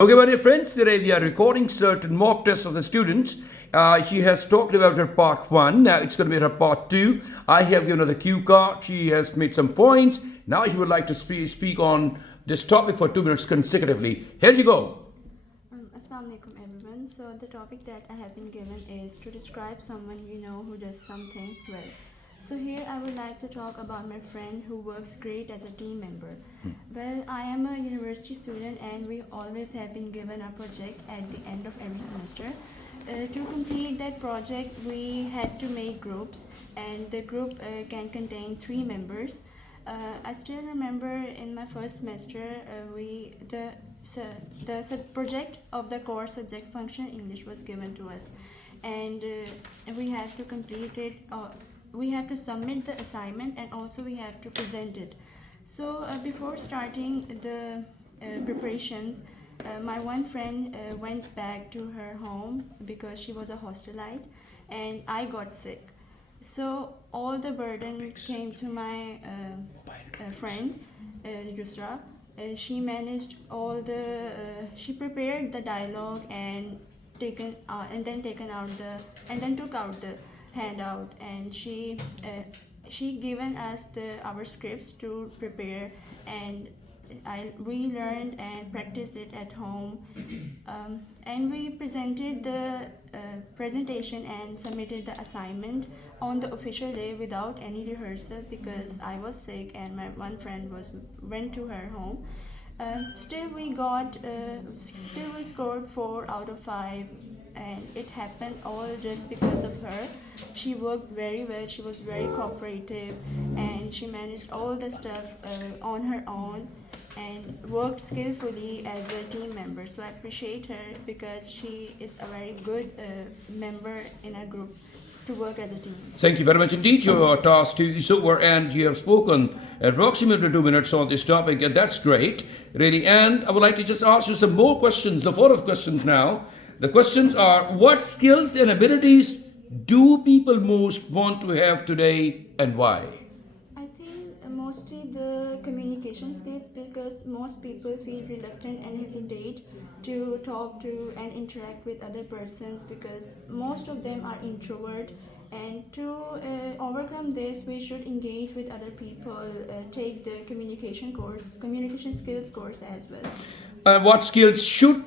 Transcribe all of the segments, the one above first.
Okay, my dear friends, today we are recording certain mock tests of the students. She has talked about her part 1. Now it's going to be her part 2. I have given her the cue card. She has made some points. Now she would like to speak on this topic for 2 minutes consecutively. Here you go. Assalamu alaikum everyone. So the topic that I have been given is to describe someone you know who does something well. So here I would like to talk about my friend who works great as a team member. Well, I am a university student and we always have been given a project at the end of every semester. To complete that project, we had to make groups, and the group can contain 3 members. I still remember in my first semester, the project of the core subject function English was given to us, and we have to complete it. We have to submit the assignment, and also we have to present it. So before starting the preparations, my one friend went back to her home because she was a hostelite, and I got sick. So all the burden came to my friend Yusra. She managed all the. She prepared the dialogue and took out the handout, and she given us our scripts to prepare, and we learned and practiced it at home, and we presented the presentation and submitted the assignment on the official day without any rehearsal because I was sick and my one friend went to her home. Still we scored 4 out of 5, and it happened all just because of her. She worked very well, she was very cooperative, and she managed all the stuff on her own and worked skillfully as a team member. So I appreciate her because she is a very good member in a group to work as a team. Thank you very much indeed. Your task is over and you have spoken approximately 2 minutes on this topic, and that's great, really. And I would like to just ask you some more questions, the follow-up questions now. The questions are, what skills and abilities do people most want to have today and why? I think mostly the communication skills, because most people feel reluctant and hesitate to talk to and interact with other persons because most of them are introvert. And to overcome this, we should engage with other people, take the communication skills course as well. And what skills should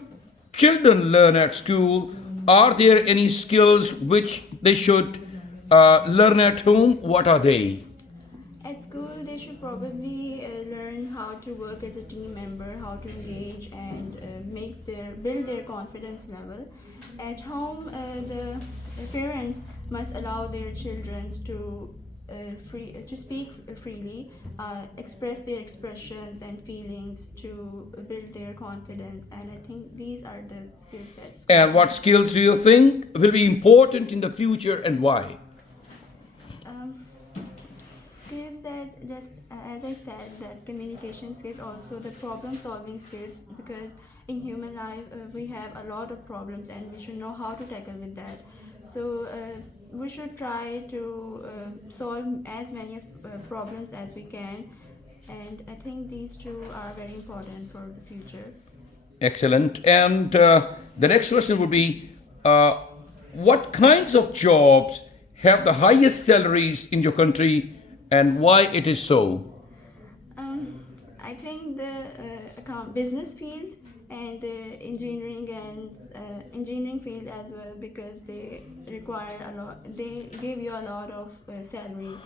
children learn at school? Are there any skills which they should learn at home? What are they? At school, they should probably learn how to work as a team member, how to engage and build their confidence level. At home, the parents must allow their children to speak freely, express their expressions and feelings to build their confidence. And I think these are the skills that. And what skills do you think will be important in the future and why? Skills that, just as I said, that communication skills, also the problem solving skills, because in human life we have a lot of problems and we should know how to tackle with that. So we should try to solve as many problems as we can, and I think these two are very important for the future. Excellent. And the next question would be, what kinds of jobs have the highest salaries in your country and why it is so? I think the business field and the engineering field as well, because they require a lot. They give you a lot of salary.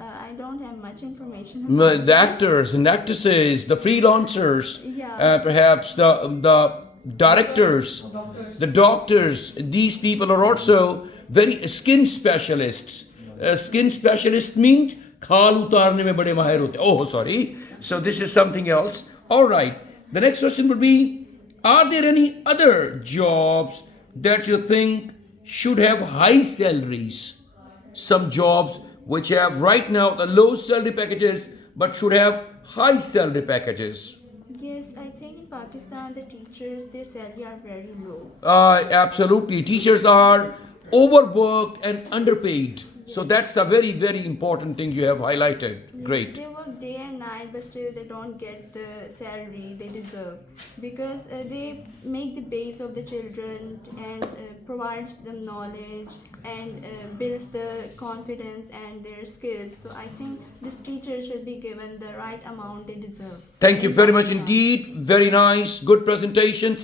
I don't have much information about The actors and actresses, the freelancers, Yeah. perhaps the directors, the doctors. These people are also very skin specialists. Skin specialist means खाल उतारने में बड़े माहिर होते. Oh, sorry. So this is something else. All right. The next question would be, are there any other jobs that you think should have high salaries? Some jobs which have right now the low salary packages but should have high salary packages. Yes, I think in Pakistan the teachers, their salary are very low. Absolutely. Teachers are overworked and underpaid. So that's a very, very important thing you have highlighted. Great. They work day and night, but still they don't get the salary they deserve, because they make the base of the children and provides them knowledge and builds the confidence and their skills. So I think this teacher should be given the right amount they deserve. Thank you very much indeed. Very nice, good presentations.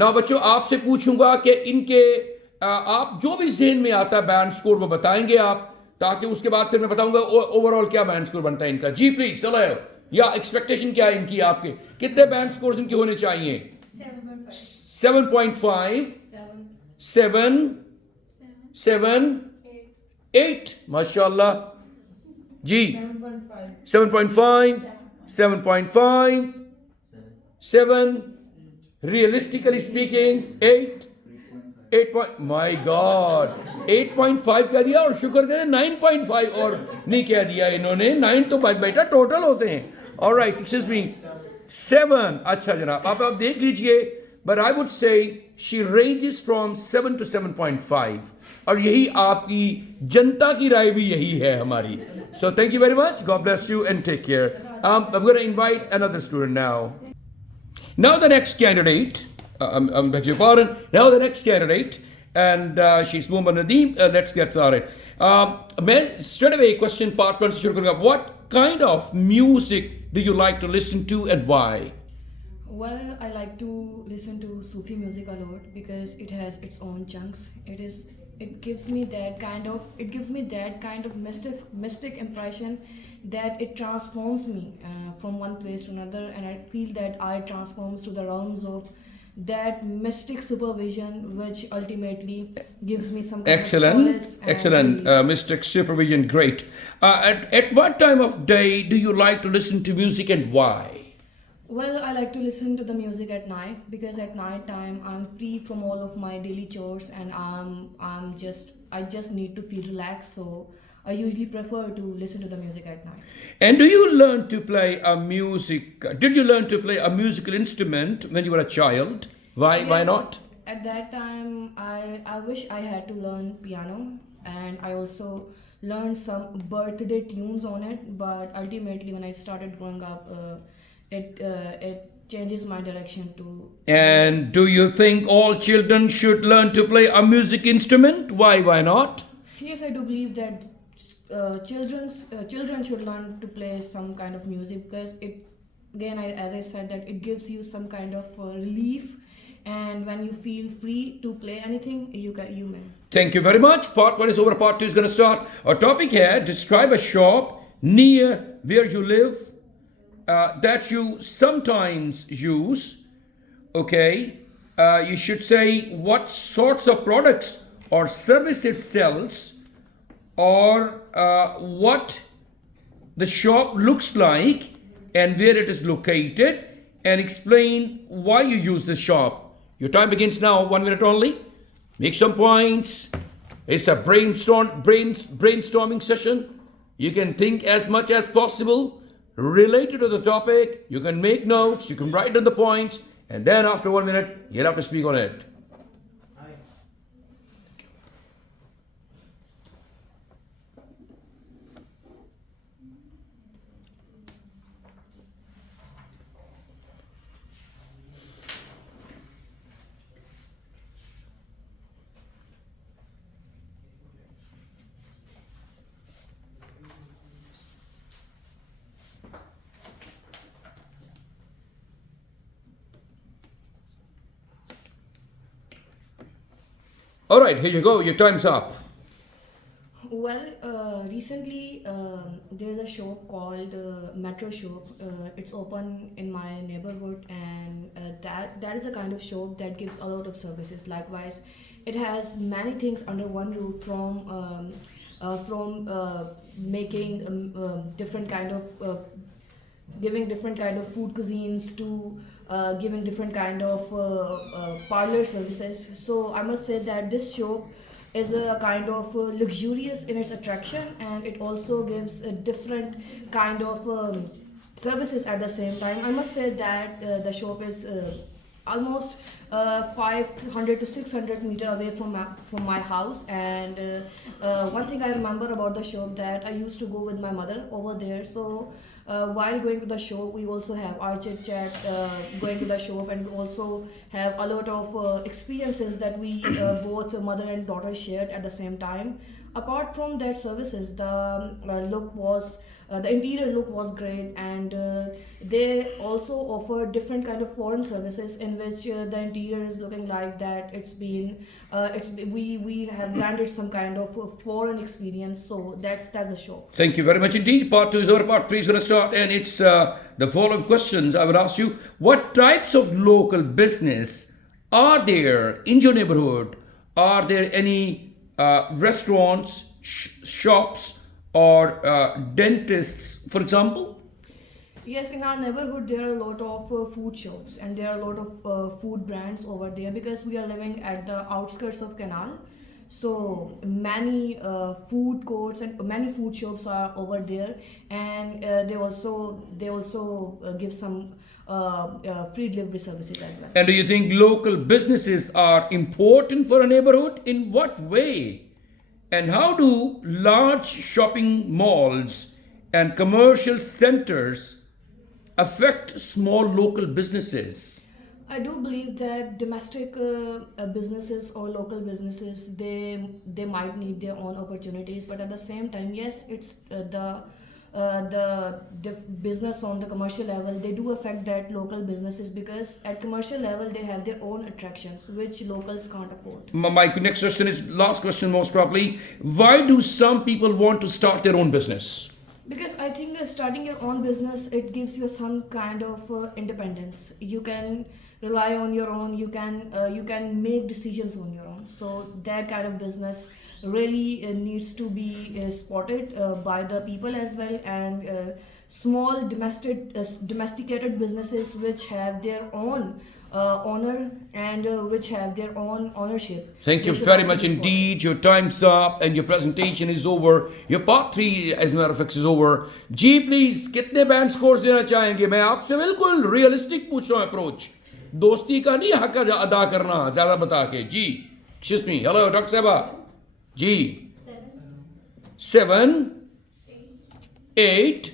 Now बच्चों आपसे पूछूंगा कि इनके आप जो भी ज़हन में आता है बैंड स्कोर वो बताएंगे आप, ताकि उसके बाद फिर मैं बताऊंगा ओवरऑल क्या बैंड स्कोर बनता है इनका. जी प्लीज चलो, या एक्सपेक्टेशन क्या है इनकी, आपके कितने बैंड स्कोर इनके होने चाहिए? 7.5, 7, 8, माशाल्लाह जी. 7.5, 7.5, 7, realistically speaking 8, 8 my god, 8.5 कह दिया और शुक्र करें 9.5 और नहीं कह दिया इन्होंने. 9 तो बेटा टोटल होते हैं. Alright, excuse me, 7. अच्छा जनाब, आप देख लीजिए. But I would say she ranges from 7 to 7.5, और यही आपकी जनता की राय भी यही है हमारी. So thank you very much. God bless you and take care. I'm going to invite another student now. Now the next candidate, beg your pardon. Now the next candidate, and she's Mumma Nadeem. Let's get started. Straight away, question part 1 से शुरू करूँगा. What kind of music do you like to listen to and why? Well, I like to listen to Sufi music a lot because it has its own chunks. It gives me that kind of mystic impression that it transforms me from one place to another, and I feel that I transforms to the realms of that mystic supervision, which ultimately gives me some kind of solace and excellent relief. Mystic supervision, great. At what time of day do you like to listen to music and why? Well, I like to listen to the music at night because at night time I'm free from all of my daily chores, and I just need to feel relaxed. So I usually prefer to listen to the music at night. And do you learn to play did you learn to play a musical instrument when you were a child? Why Yes, not? At that time, I wish I had to learn piano, and I also learned some birthday tunes on it. But ultimately, when I started growing up, it changes my direction to. And do you think all children should learn to play a music instrument? Why not? Yes, I do believe that children should learn to play some kind of music because as I said, that it gives you some kind of relief, and when you feel free to play anything, you may. Thank you very much. Part 1 is over. Part 2 is going to start. Our topic here: describe a shop near where you live that you sometimes use. Okay, you should say what sorts of products or service it sells, or what the shop looks like and where it is located, and explain why you use the shop. Your time begins now. 1 minute only. Make some points. It's a brainstorming session. You can think as much as possible related to the topic. You can make notes. You can write down the points, and then after 1 minute, you'll have to speak on it. All right, here you go. Your time's up. Well, recently there's a shop called Metro Shop. It's open in my neighborhood, and that is a kind of shop that gives a lot of services. Likewise, it has many things under one roof, from making different kind of giving different kind of food cuisines to giving different kind of parlor services. So I must say that this shop is a kind of luxurious in its attraction, and it also gives a different kind of services at the same time. I must say that the shop is almost 500 to 600 meter away from my house, and one thing I remember about the shop, that I used to go with my mother over there. So while going to the shop, we also have our chit chat going to the shop, and also have a lot of experiences that we both mother and daughter shared at the same time. Apart from that services, the interior look was great, and they also offer different kind of foreign services in which the interior is looking like that we have granted some kind of foreign experience. So that's the show. Thank you very much indeed. Part 2 is over. Part 3 is going to start, and it's the following questions. I would ask you, what types of local business are there in your neighborhood? Are there any restaurants, shops, or dentists, for example? Yes, in our neighborhood there are a lot of food shops, and there are a lot of food brands over there, because we are living at the outskirts of Canal. So many food courts and many food shops are over there, and they also give some free delivery services as well. And do you think local businesses are important for a neighborhood? In what way? And how do large shopping malls and commercial centers affect small local businesses? I do believe that domestic businesses or local businesses, they might need their own opportunities, but at the same time, yes, it's the business on the commercial level, they do affect that local businesses, because at commercial level they have their own attractions which locals can't afford. My next question is, last question most probably, why do some people want to start their own business? Because I think starting your own business, it gives you some kind of independence. You can rely on your own. You can make decisions on your own. So that kind of business really needs to be spotted by the people as well, and small domesticated businesses which have their own owner and which have their own ownership. Thank you very much indeed. Your time's up and your presentation is over. Your part 3, as a matter of fact, is over. जी please कितने band scores देना चाहेंगे? मैं आपसे बिल्कुल realistic पूछ रहा हूँ अप्रोच, दोस्ती का नहीं, हक अदा करना ज्यादा बता के जी. Excuse me. Hello, Dr. Seba. जी 7, 8,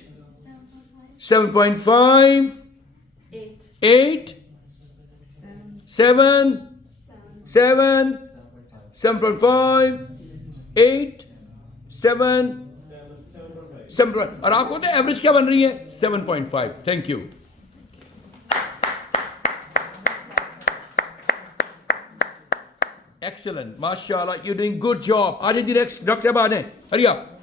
7.5, 8, 7, 7.5, 8, 7, 7. और आपको तो एवरेज क्या बन रही है? 7.5. Thank you. Excellent. Mashallah, you're doing good job. Are you next, Dr. Sabane? Hurry up.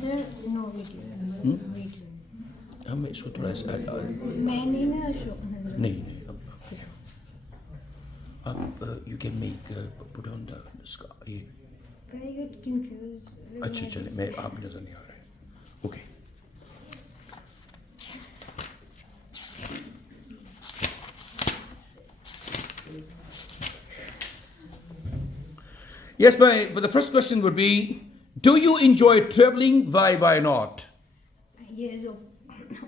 Sir, no video. Video. हम इसको थोड़ा सा मैं नहीं ना शो नजर नहीं अब you can make put on the scar ये. I get confused. अच्छा चले, मैं आप नजर नहीं आ रहे. Okay. Yes, for the first question would be, do you enjoy traveling? Why not? Yes,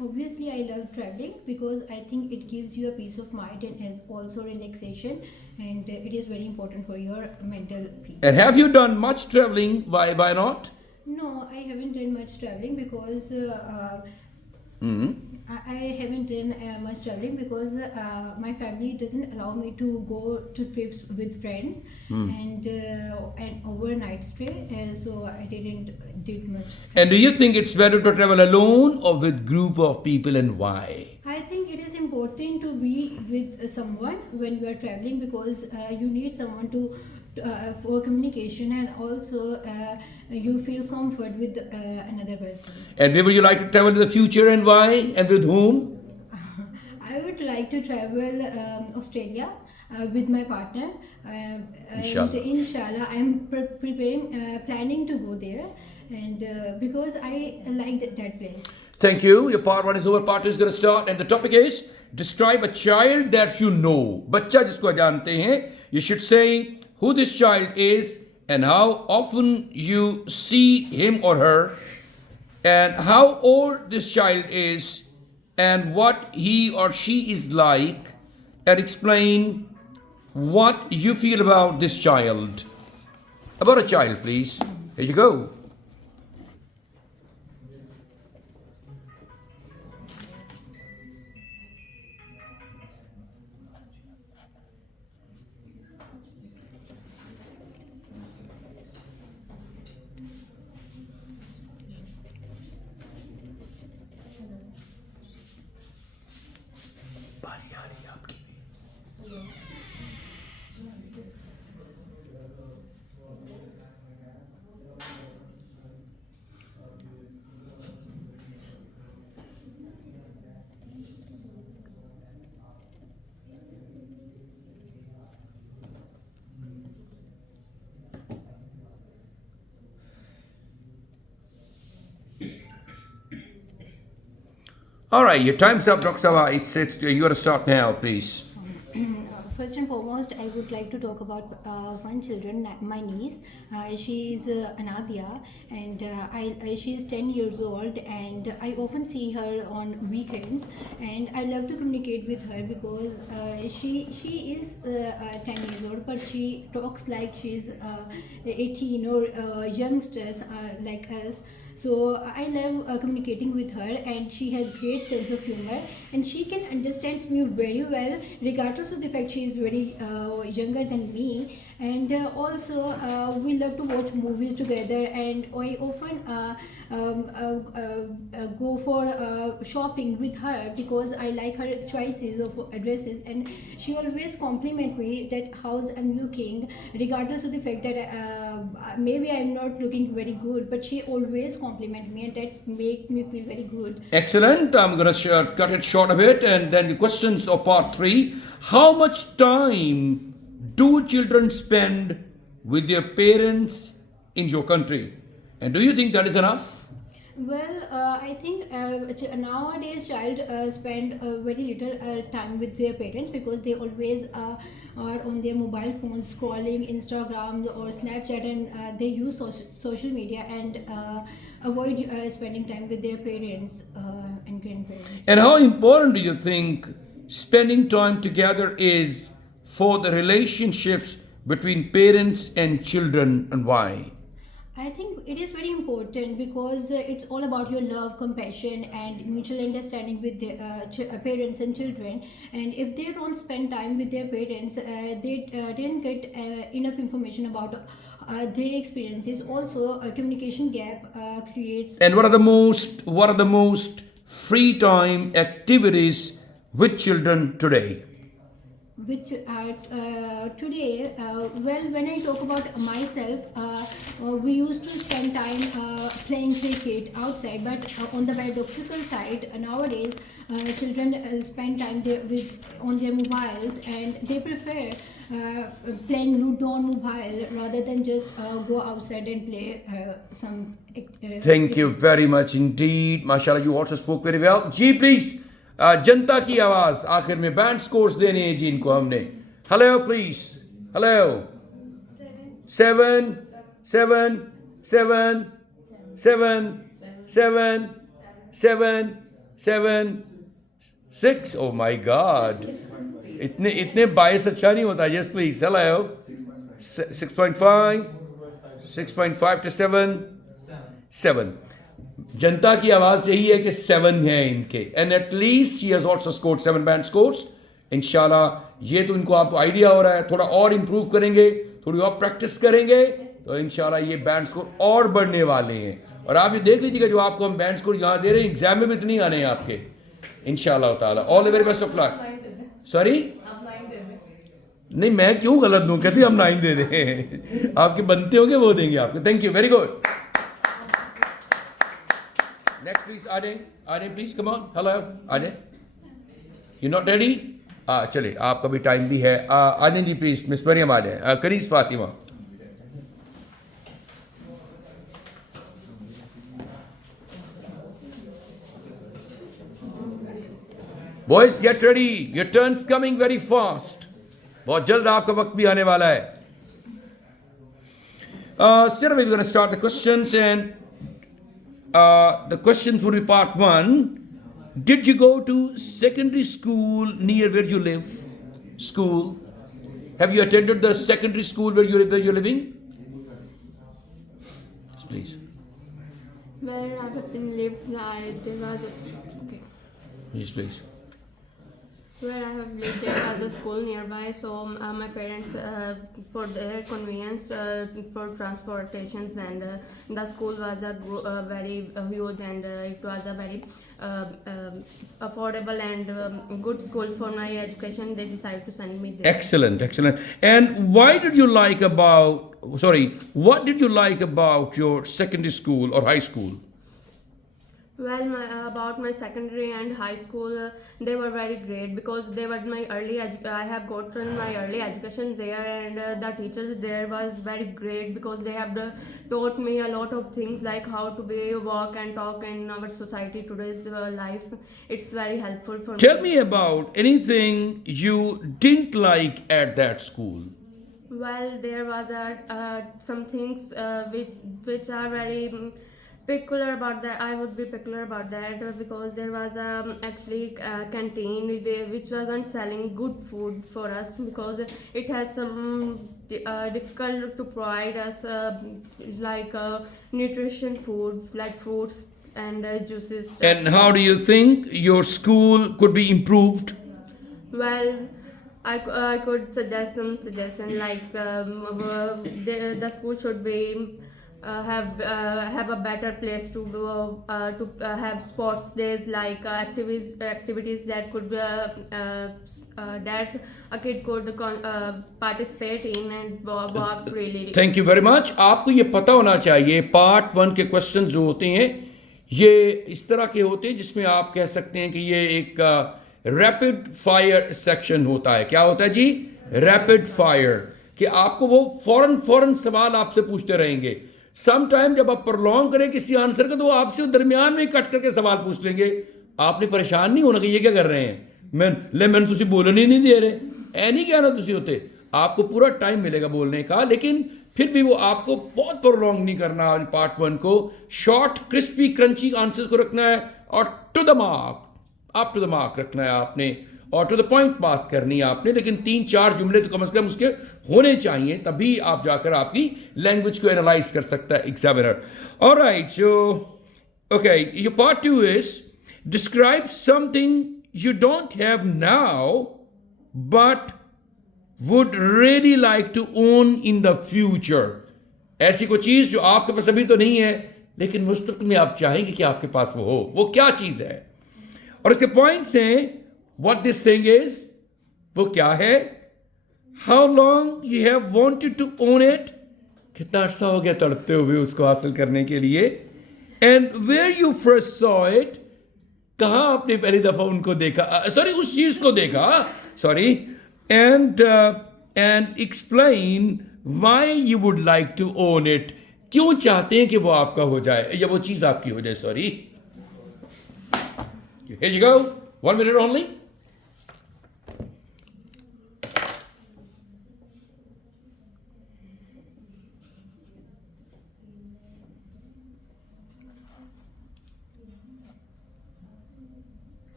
obviously I love traveling because I think it gives you a peace of mind and has also relaxation, and it is very important for your mental peace. And have you done much traveling? Why not? No, I haven't done much traveling because I haven't done much traveling because my family doesn't allow me to go to trips with friends and an overnight stay, so I did much. And do you think it's better to travel alone or with group of people, and why? I think it is important to be with someone when you are traveling because you need someone to for communication, and also you feel comfort with another person. And where would you like to travel in the future, and why, and with whom? I would like to travel Australia with my partner. Inshallah. And inshallah, I am planning to go there, and because I like that place. Thank you. Your part 1 is over. Part 2 is going to start, and the topic is describe a child that you know. बच्चा जिसको जानते हैं. You should say who this child is and how often you see him or her, and how old this child is and what he or she is like, and explain what you feel about this child. About a child, please. Here you go. All right, your time's up, Dr. Sawa. It's you got to start now, please. First and foremost, I would like to talk about one children, my niece. She is Anabia, and she is 10 years old, and I often see her on weekends, and I love to communicate with her because she is 10 years old, but she talks like she's 18 or youngsters like us. So I love communicating with her, and she has great sense of humor, and she can understand me very well regardless of the fact she is very younger than me. And also we love to watch movies together, and I often go for shopping with her because I like her choices of dresses, and she always compliment me that how's I'm looking regardless of the fact that maybe I'm not looking very good, but she always compliment me, and that's make me feel very good. Excellent. I'm going to cut it short a bit, and then the questions of part 3. How much time do children spend with their parents in your country? And do you think that is enough? Well, I think nowadays child spend very little time with their parents because they always are on their mobile phones scrolling Instagram or Snapchat, and they use social media and avoid spending time with their parents and grandparents. And how important do you think spending time together is for the relationships between parents and children, and why? I think it is very important because it's all about your love, compassion, and mutual understanding with their parents and children. And if they don't spend time with their parents, they didn't get enough information about their experiences. Also, a communication gap creates. And what are the most free time activities with children today? Which today, well, when I talk about myself, we used to spend time playing cricket outside, but on the paradoxical side, nowadays children spend time on their mobiles, and they prefer playing Ludo on mobile rather than just go outside and play some. Thank you very much indeed. Mashallah, you also spoke very well. Ji, please. जनता की आवाज आखिर में band scores देने हैं जी इनको हमने. Hello please. Hello. 7 7 7 7 7 7 7 6. Oh my God. इतने बायस अच्छा नहीं होता. Yes please. Hello. 6.5 6.5 to 7 7. जनता की आवाज यही है कि 7 है इनके, and at least he has also scored 7 band scores. इंशाल्लाह ये तो इनको आपको आइडिया हो रहा है. थोड़ा और इंप्रूव करेंगे, थोड़ी और प्रैक्टिस करेंगे तो इंशाल्लाह ये बैंड स्कोर और बढ़ने वाले हैं. और आप ये देख लीजिएगा जो आपको हम बैंड स्कोर यहाँ दे रहे हैं, एग्जाम में भी इतनी आने हैं आपके इंशाल्लाह ताला. All the very best of luck. Sorry नहीं, मैं क्यों गलत दूं? कहते हम 9 दे दें. आपके बनते होंगे वो देंगे आपको. Thank you, very good. Next, please, Ade. Ade, please, come on. Hello, Ade. You not ready? चलिए, आपका भी टाइम भी है. Ade ji, please, Miss Mariam Ade. Kareez Fatima. Boys, get ready. Your turn's coming very fast. बहुत जल्द आपका वक्त भी आने वाला है. Straight away, we're going to start the questions, and the questions will be part 1. Did you go to secondary school near where you live? School. Have you attended the secondary school where you're living? Yes, please. Where I have been lived, there was okay. Yes, please. Where I have lived, there was a school nearby, so my parents, for their convenience, for transportations, and the school was a very huge, and it was a very affordable and good school for my education. They decided to send me there. Excellent, excellent. And what did you like about your secondary school or high school? Well, about my secondary and high school, they were very great because they were my I have gotten my early education there, and the teachers there was very great because they have taught me a lot of things like how to walk and talk in our society today's life. It's very helpful for Tell me. me about anything you didn't like at that school. Well, there was some things which are very peculiar about that. I would be peculiar about that because there was actually a canteen which wasn't selling good food for us because it has some difficult to provide us like nutrition food like fruits and juices. And how do you think your school could be improved? Well, I could suggest some suggestion like the school should be have a better place to go to have sports days like activities that could that a kid could participate in and walk freely. Thank you very much. आपको ये पता होना चाहिए part 1 के question जो होते हैं ये इस तरह के होते हैं जिसमें आप कह सकते हैं कि ये एक रैपिड फायर सेक्शन होता है. क्या होता है जी? Rapid fire. कि आपको वो फौरन सवाल आपसे पूछते रहेंगे. सम टाइम जब आप प्रलॉन्ग करें किसी आंसर का तो वो आपसे दरमियान में कट करके सवाल पूछ लेंगे. आपने परेशान नहीं होना कि ये क्या कर रहे हैं, मैंने तुझे बोलने ही नहीं दे रहे. ऐ नहीं कहना तुझे होते. आपको पूरा टाइम मिलेगा बोलने का, लेकिन फिर भी वो आपको बहुत प्रलॉन्ग नहीं करना. पार्ट 1 को शॉर्ट क्रिस्पी क्रंची आंसर्स को रखना है और to the mark, up to the mark रखना है आपने और टू द पॉइंट बात करनी है आपने. लेकिन 3-4 जुमले तो कम से कम उसके होने चाहिए, तभी आप जाकर आपकी लैंग्वेज को एनालाइज कर सकता है examiner. All right, so okay, your part 2 is describe something you don't have now but would really like to own in the future. ऐसी कोई चीज जो आपके पास अभी तो नहीं है लेकिन मुस्तकबिल में आप चाहेंगे कि आपके पास वो हो. वो क्या चीज है? और इसके पॉइंट्स हैं what this thing is, वो क्या है, how long you have wanted to own it, कितना अर्सा हो गया तड़पते हुए उसको हासिल करने के लिए, and where you first saw it, कहाँ आपने पहली दफा उनको देखा, सॉरी उस चीज को देखा, sorry, and explain why you would like to own it, क्यों चाहते हैं कि वो आपका हो जाए या वो चीज आपकी हो जाए. Sorry, here you go, 1 minute only.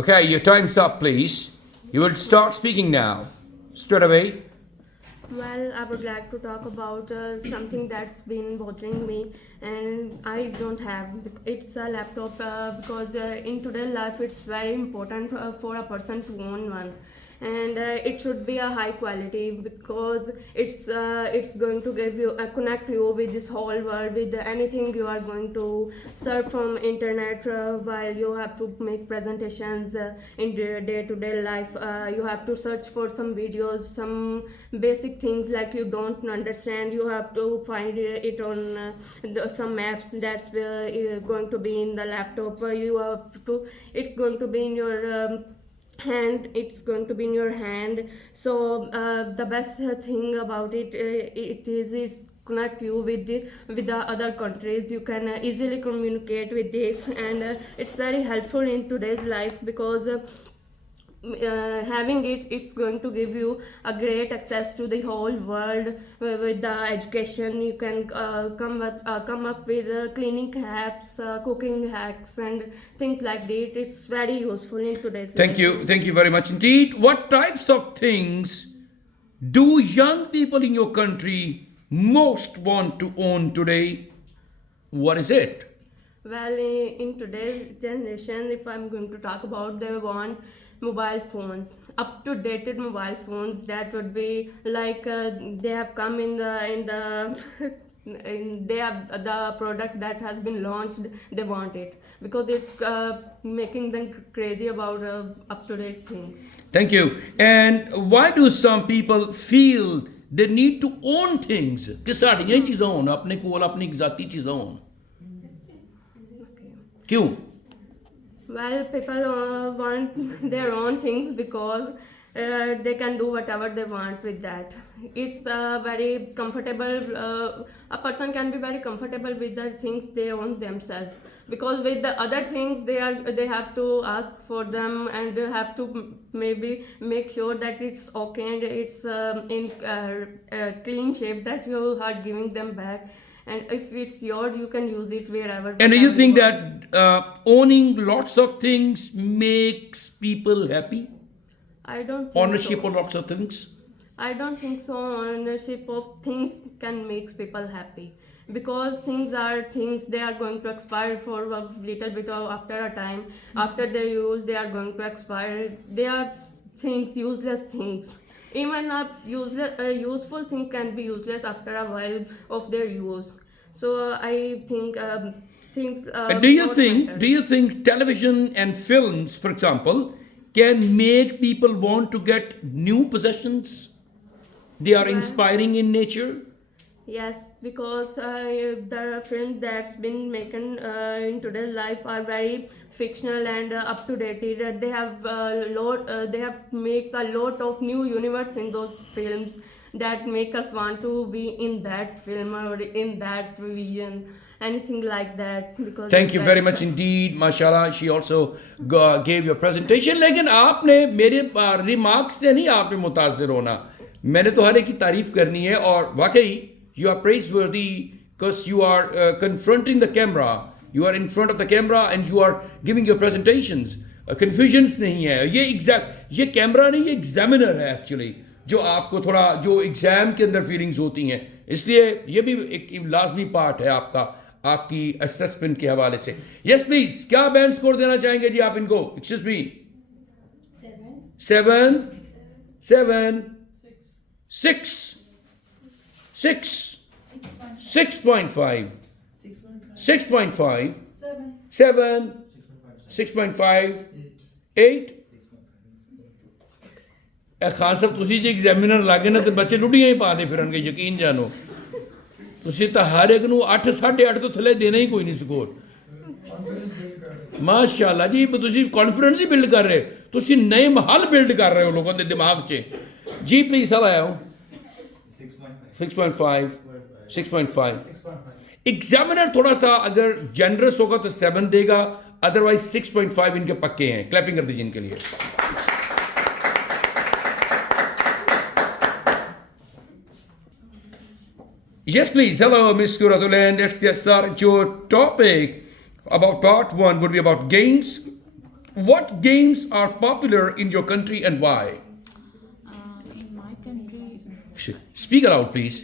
Okay, your time's up, please. You will start speaking now, straight away. Well, I would like to talk about something that's been bothering me and I don't have. It's a laptop because in today's life it's very important for a person to own one. and it should be a high quality, because it's going to give you connect you with this whole world, with anything you are going to search from internet while you have to make presentations in day-to-day life. You have to search for some videos, some basic things like you don't understand, you have to find it on some maps that's going to be in the laptop. You have to, it's going to be in your hand, it's going to be in your hand. So the best thing about it's connect you with the other countries. You can easily communicate with this, and it's very helpful in today's life, because having it's going to give you a great access to the whole world. With the education, you can come up with cleaning hacks, cooking hacks, and things like that. It's very useful in today's Thank life. you very much indeed. What types of things do young people in your country most want to own today? What is it? Well, in today's generation, if I'm going to talk about, they want mobile phones, up-to-date mobile phones. That would be like they have come in the they have the product that has been launched. They want it because it's making them crazy about up-to-date things. Thank you. And why do some people feel they need to own things? कि साड़ियाँ ही चीज़ां होन, अपने कोल अपनी ज़ाती चीज़ां होन. क्यों? Well, people want their own things because they can do whatever they want with that. It's very comfortable. A person can be very comfortable with the things they own themselves, because with the other things they have to ask for them, and they have to maybe make sure that it's okay and it's in clean shape, that you are giving them back. And if it's yours, you can use it wherever. And do you whenever think want. that owning lots of things makes people happy? I don't think Ownership so. of lots of things? I don't think so. Ownership of things can make people happy, because things are things. They are going to expire for a little bit of after a time. After they use, they are going to expire. They are things, useless things. Even a useful thing can be useless after a while of their use. So I think things. And do you matter. think television and films, for example, can make people want to get new possessions? They are Yeah. inspiring in nature. Yes, because the films that's been making in today's life are very fictional and up to date. They have they have make a lot of new universe in those films that make us want to be in that film or in that vision, anything like that. Because Thank it's you very very much indeed. Mashallah, she also gave your presentation. लेकिन आपने मेरे remarks से नहीं आपने मुतासिर होना. मैंने तो हर एक की तारीफ करनी है, और वाकई you are praiseworthy because you are confronting the camera. You are in front of the camera and you are giving your presentations. Confusions नहीं है. ये कैमरा नहीं, ये एग्जामिनर है एक्चुअली, जो आपको थोड़ा जो एग्जाम के अंदर फीलिंग्स होती हैं. इसलिए ये भी एक लाजमी पार्ट है आपकी असेसमेंट के हवाले से. यस प्लीज, क्या बैंड स्कोर देना चाहेंगे जी आप इनको? Excuse me. 7 6 6.5 6.5 7 6.5 8. ਖਾਨ ਸਾਹਿਬ ਤੁਸੀਂ ਜੇ ਐਗਜ਼ਾਮੀਨਰ ਲੱਗੇ ਨਾ ਤੇ ਬੱਚੇ ਲੁੱਡੀਆਂ ਹੀ ਪਾਉਂਦੇ ਫਿਰਨਗੇ, ਯਕੀਨ ਜਾਣੋ. ਤੁਸੀਂ ਤਾਂ ਹਰ ਇੱਕ ਨੂੰ 8 8.5 ਤੋਂ ਥੱਲੇ ਦੇਣਾ ਹੀ ਕੋਈ ਨਹੀਂ ਸਕੋਰ. ਮਾਸ਼ਾਅੱਲਾ ਜੀ, ਤੁਸੀਂ ਕੌਨਫੀਡੈਂਸ ਹੀ ਬਿਲਡ ਕਰ ਰਹੇ, ਤੁਸੀਂ ਨਏ ਮਾਹੌਲ ਬਿਲਡ ਕਰ ਰਹੇ ਹੋ ਲੋਕਾਂ ਦੇ ਦਿਮਾਗ 'ਚ. ਜੀ ਪਲੀਜ਼ ਹਲ ਆਓ. 6.5 6.5. एग्जामिनर थोड़ा सा अगर जेनरस होगा तो 7 देगा, अदरवाइज 6.5 इनके पक्के हैं. क्लैपिंग कर दीजिए इनके लिए. Yes, please. Hello, Miss Kuratuland. Let's get started. Your topic about part 1 would be about games. What games are popular in your country and why? In my country, Speak aloud, please.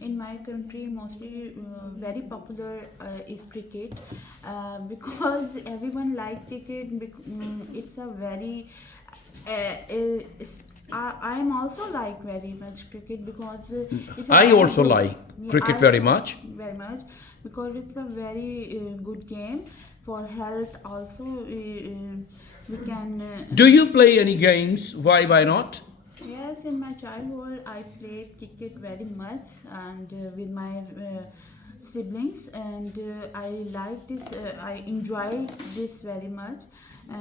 in my country, mostly very popular is cricket, because everyone likes cricket. It's a very I am also like very much cricket because it's a I very also good- like Yeah, cricket I very also much. very much because it's a very good game for health. Also, we can. Do you play any games? Why not? Yes, in my childhood, I played cricket very much and with my siblings, and I like this. I enjoy this very much,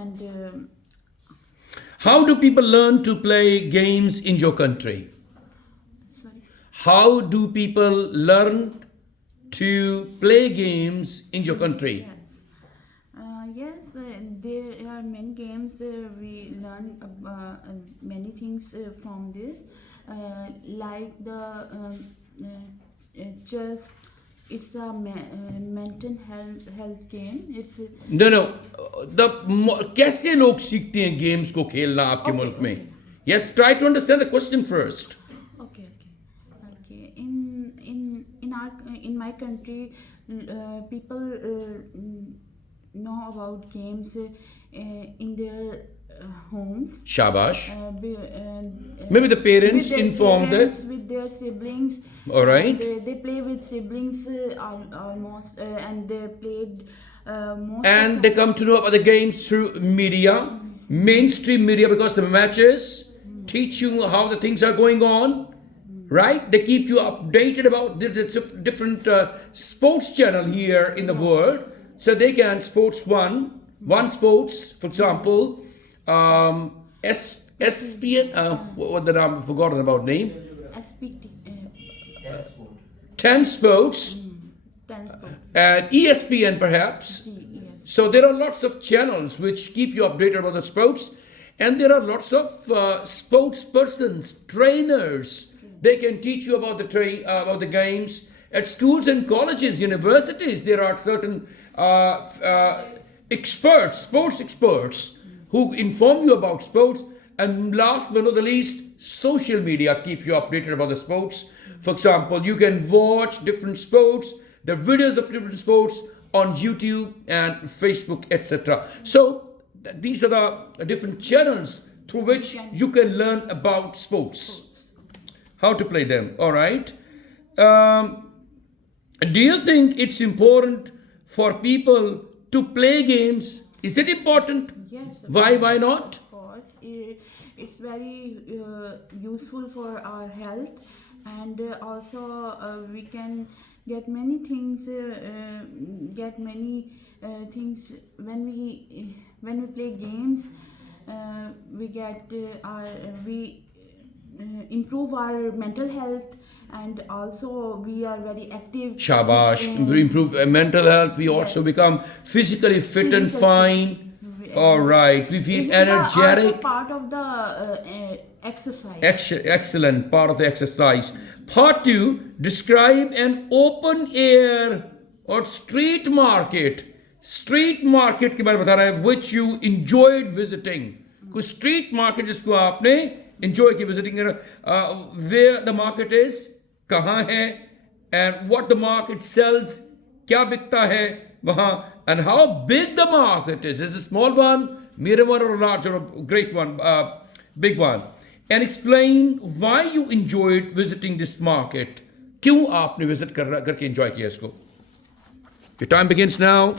and How do people learn to play games in your country? sorry. How do people learn to play games in your country? Yes, yes. There are many games. We learn many things from this, like the chess. It's a mental health game. It's No. कैसे लोग सीखते हैं games को खेलना आपके Okay, मुल्क में? okay. Yes, try to understand the question first. okay. In my country, people know about games in their homes. Shabash. Maybe the parents inform with their siblings. All right. And, they play with siblings almost, and they played most. And of they come to know about the games through media, mainstream media, because the matches teach you how the things are going on, right? They keep you updated about the different sports channel here in the world. So they can one sports, for example, SPN, what the name, I've forgotten about name, SPT, 10 sports, 10 sports. and ESPN perhaps. Yes. So there are lots of channels which keep you updated about the sports, and there are lots of sports persons, trainers. They can teach you about the games at schools and colleges, universities. There are certain experts, sports experts, who inform you about sports. And last but not the least, social media keep you updated about the sports. For example, you can watch different sports, the videos of different sports on YouTube and Facebook, etc. So these are the different channels through which you can learn about sports, how to play them. All right. Do you think it's important for people to play games? Is it important? Yes. Why not? Of course, it's very useful for our health, and also we can get many things. Things when we play games. We get we improve our mental health, and also we are very active. Shabash. We improve mental health. We also Yes. become physically fit and Physically fine. fit. All right. We feel It is also energetic. part of the exercise. Excellent. Part of the exercise. Part 2. Describe an open air or street market. Street market के बारे में बता रहा है, which you enjoyed visiting. कोई street market जिसको आपने enjoy की visiting, where the market is, कहाँ है, and what the market sells, क्या बिकता है वहाँ, and how big the market is it a small one, medium one, or a large, or a great one, big one, and explain why you enjoyed visiting this market. क्यों आपने visit करके enjoy किया इसको? Your time begins now.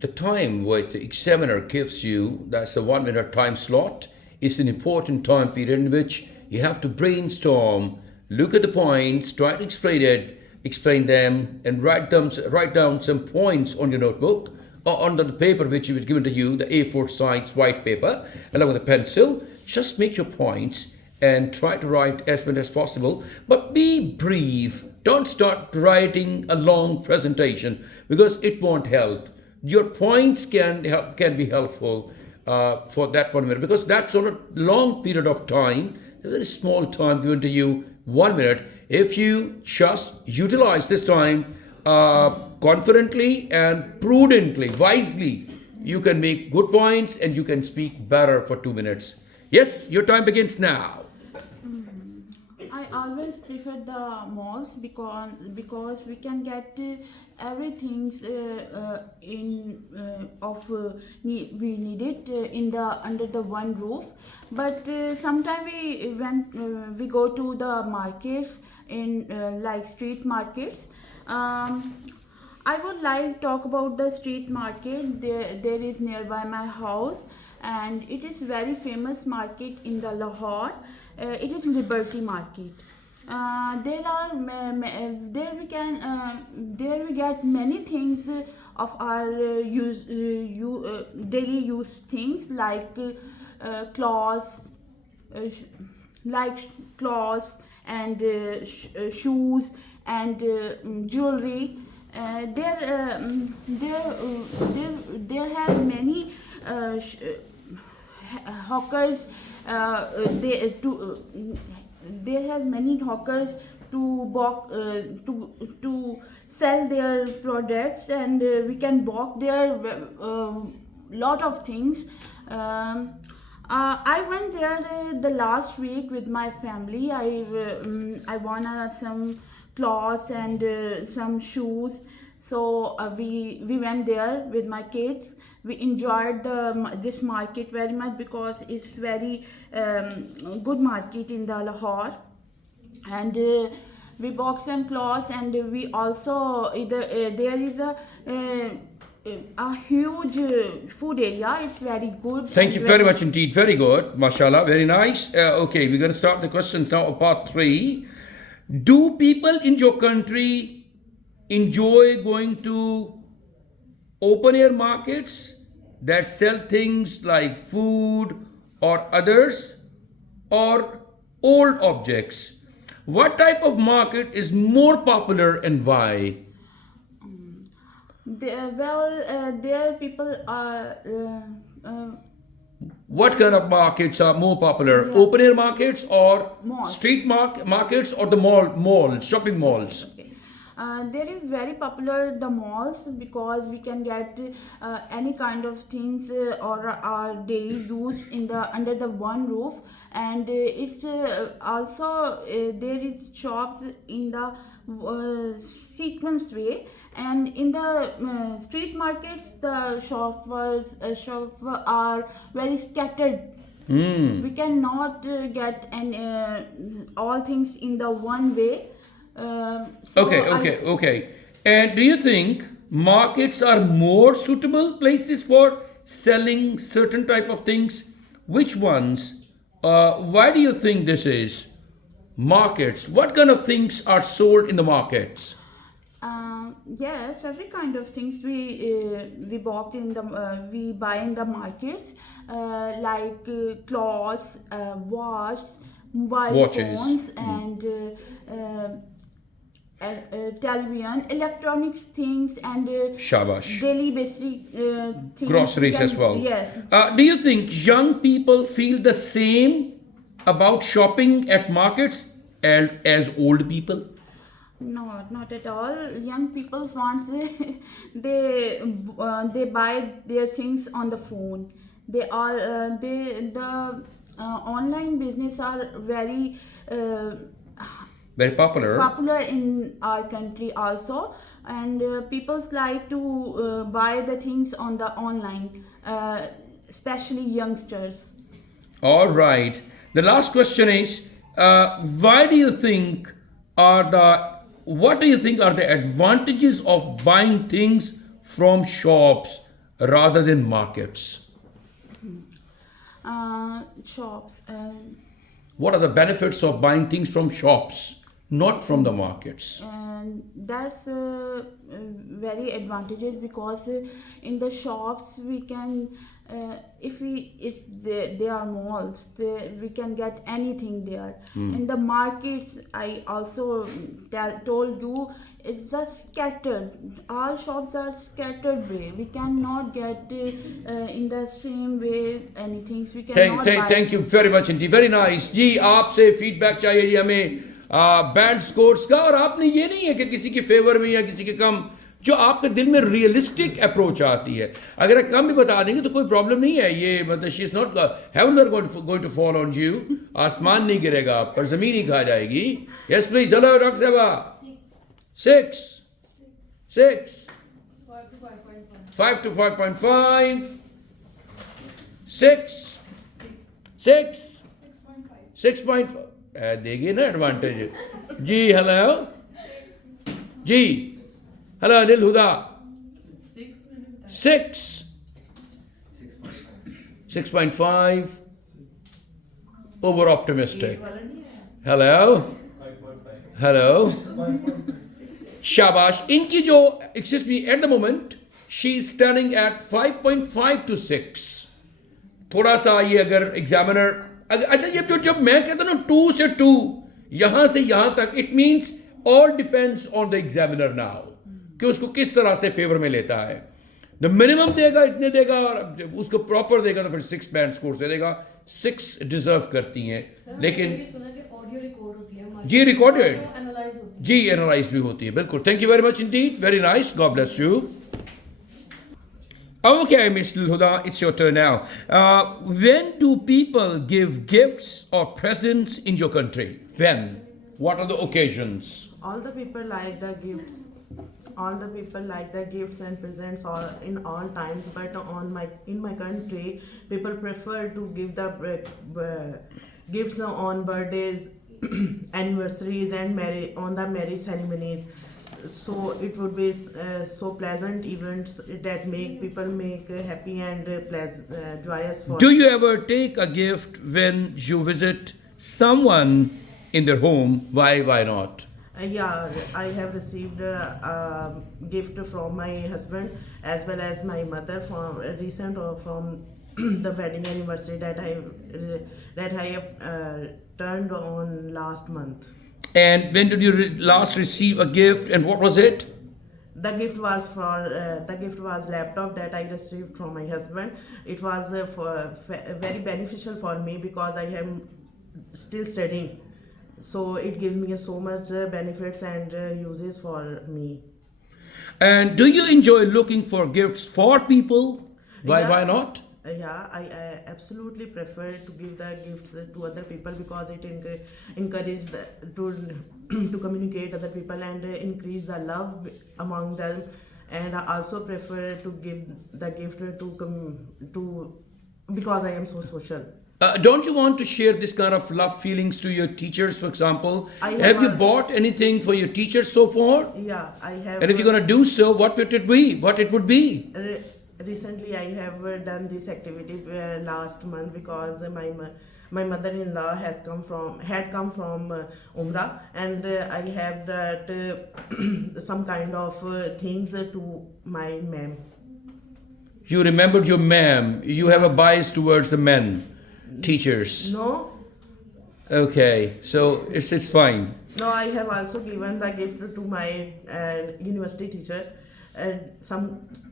The time which the examiner gives you, that's a 1 minute time slot, is an important time period in which you have to brainstorm, look at the points, try to explain them, and write down some points on your notebook or on the paper which was given to you, the A4 size white paper, along with a pencil. Just make your points and try to write as much as possible, but be brief. Don't start writing a long presentation because it won't help. your points can be helpful for that 1 minute, because that's not a long period of time, a very small time given to you, 1 minute. If you just utilize this time confidently and prudently, wisely, you can make good points and you can speak better for 2 minutes. Yes, your time begins now. I always prefer the malls because we can get everything we need it in the under the one roof. But sometimes we go to the markets in like street markets. I would like to talk about the street market. There is nearby my house, and it is very famous market in the Lahore. It is Liberty Market. There we get many things of our daily use things like clothes, and shoes and jewelry. There have many hawkers. There has many hawkers to sell their products, and we can bought there lot of things. I went there the last week with my family. I wanted some clothes and some shoes, so we went there with my kids. We enjoyed this market very much because it's very good market in the Lahore, and we bought some clothes, and we also there is a huge food area. It's very good. Thank you very much indeed. Very good. Mashallah. Very nice. Okay, we're going to start the questions now of part 3. Do people in your country enjoy going to open air markets that sell things like food or others, or old objects? What type of market is more popular and why? There people are. What kind of markets are more popular? Open air markets or Malls. street markets or the malls, shopping malls? Okay. There is very popular the malls because we can get any kind of things or our daily use in the under the one roof, and it's also there is shops in the sequence way, and in the street markets the shops are very scattered. We cannot get all things in the one way. Okay. And do you think markets are more suitable places for selling certain type of things? Which ones? Why do you think this is? Markets. What kind of things are sold in the markets? Yes, every kind of things we bought in the we buy in the markets, like clothes, Watches. phones, and television, electronics things, and Shabash. daily basic things. Groceries as well. Yes. Do you think young people feel the same about shopping at markets as old people? No, not at all. Young people wants they buy their things on the phone. They all the online business are very Very popular. in our country also, and people like to buy the things on the online, especially youngsters. All right. The last question is, what do you think are the advantages of buying things from shops rather than markets? Shops. What are the benefits of buying things from shops, not from the markets? And that's very advantageous because in the shops we can if they are malls, we can get anything there. In the markets, I also told you, it's just scattered. All shops are scattered way. We cannot get in the same way anything. We cannot buy. Thank you very much indeed. Very nice. जी आपसे feedback चाहिए जी हमें band scores का, और आपने ये नहीं है कि किसी के फेवर में या किसी के कम, जो आपके दिल में रियलिस्टिक अप्रोच आती है। अगर आप कम भी बता देंगे तो कोई प्रॉब्लम नहीं है। ये मतलब she is not heaven are going to fall on you, आसमान नहीं गिरेगा आप पर, जमीन ही खा जाएगी। Yes please. हेलो डॉक्टर साहबा। 6 5 to 5.5 6.5 देगी ना एडवांटेज जी। हेलो जी। हेलो अनिल हुदा। 6.5 ओवर ऑप्टिमिस्टिक। हेलो शाबाश। इनकी जो axis me at the moment she is standing at 5.5 to 6। थोड़ा सा ये अगर एग्जामिनर, अच्छा ये जब मैं कहता हूँ ना 2 से 2 यहां से यहां तक, it means all depends on the examiner now कि उसको किस तरह से फेवर में लेता है। द मिनिमम देगा इतने देगा, और उसको प्रॉपर देगा तो फिर 6 बैंड स्कोर दे देगा। 6 डिजर्व करती हैं, लेकिन जी रिकॉर्डेड जी एनालाइज भी होती है। बिल्कुल। Thank you very much Indeed. Very nice. God bless you. Okay, Miss Huda, it's your turn now. When do people give gifts or presents in your country? When? What are the occasions? All the people like the gifts. All the people like the gifts and presents all in all times. But in my country, people prefer to give the gifts on birthdays, anniversaries, and on the marriage ceremonies. So it would be so pleasant events that make people happy and joyous. Do you ever take a gift when you visit someone in their home? Why not? Yeah, I have received a gift from my husband as well as my mother from from the wedding anniversary that I have turned on last month. And when did you last receive a gift, and what was it? The gift was laptop that I received from my husband. It was very beneficial for me because I am still studying, so it gives me so much benefits and uses for me. And do you enjoy looking for gifts for people? Why not? Yeah, I absolutely prefer to give the gifts to other people because it encourages to communicate other people and increase the love among them. And I also prefer to give the gift to because I am so social. Don't you want to share this kind of love feelings to your teachers, for example? Have you bought anything for your teachers so far? Yeah, I have. And if you're going to do so, what would it be? What it would be? Recently, I have done this activity last month because my mother-in-law had come from Umrah, and I have that some kind of things to my ma'am. You remembered your ma'am. You have a bias towards the men teachers. No. Okay, so it's fine. No, I have also given the gift to my university teacher.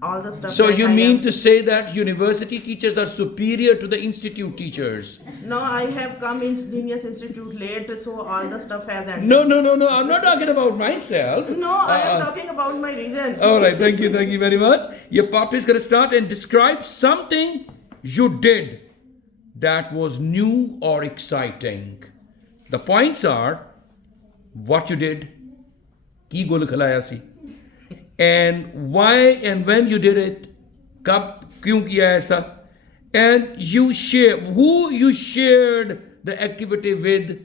All the stuff. So you mean to say that university teachers are superior to the institute teachers? No, I have come in Genius Institute late, so all the stuff has ended. No. I'm not talking about myself. No, I am talking about my region. All right, thank you very much. Your part is going to start and describe something you did that was new or exciting. The points are what you did, ki gol khalaya si, and why and when you did it, kab kyun kiya aisa, and you share who you shared the activity with,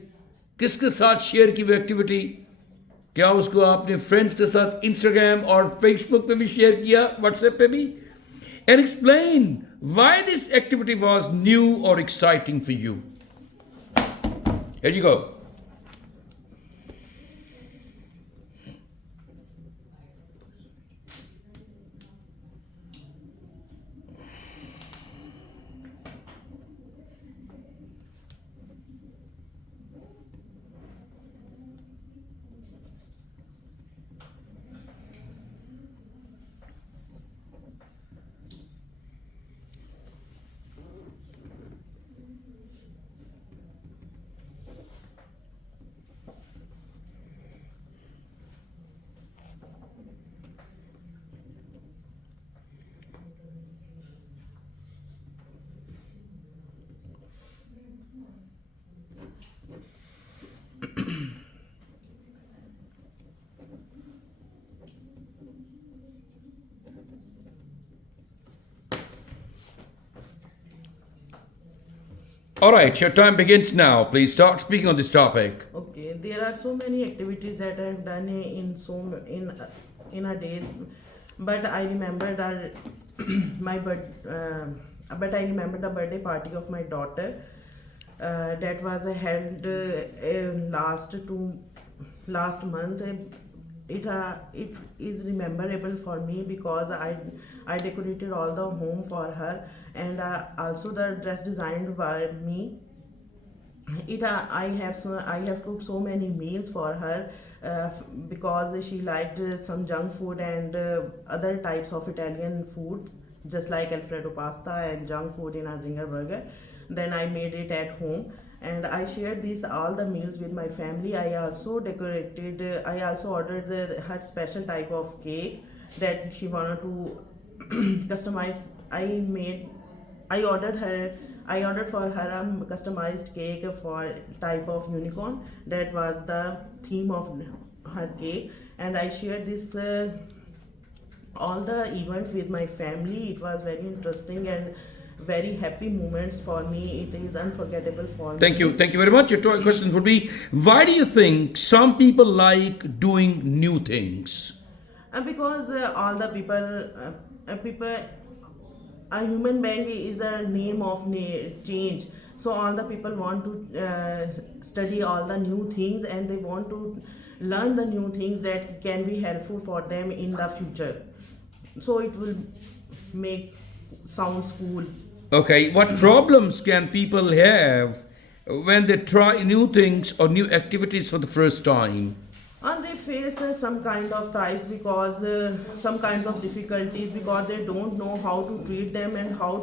किसके साथ share की वो activity, क्या उसको आपने friends के साथ Instagram और फेसबुक पे भी शेयर किया, व्हाट्सएप पे भी, and explain why this activity was new or exciting for you. Here you go. All right, your time begins now. Please start speaking on this topic. Okay, there are so many activities that I've done in a days, but I remember that but I remember the birthday party of my daughter that was held last month. It is memorable for me because I decorated all the home for her, and also the dress designed by me. I have cooked so many meals for her because she liked some junk food and other types of Italian food, just like Alfredo pasta and junk food in a zinger burger. Then I made it at home, and I shared all the meals with my family. I also decorated. I also ordered her special type of cake that she wanted to customize. I ordered for her a customized cake for type of unicorn. That was the theme of her cake, and I shared this all the event with my family. It was very interesting and very happy moments for me. It is unforgettable for me. Thank you very much. Your question would be, why do you think some people like doing new things? Because all the people, a human being is the name of change. So all the people want to study all the new things, and they want to learn the new things that can be helpful for them in the future. So it will make sounds cool. Okay, what problems can people have when they try new things or new activities for the first time? And they face some kind of ties because some kinds of difficulties because they don't know how to treat them and how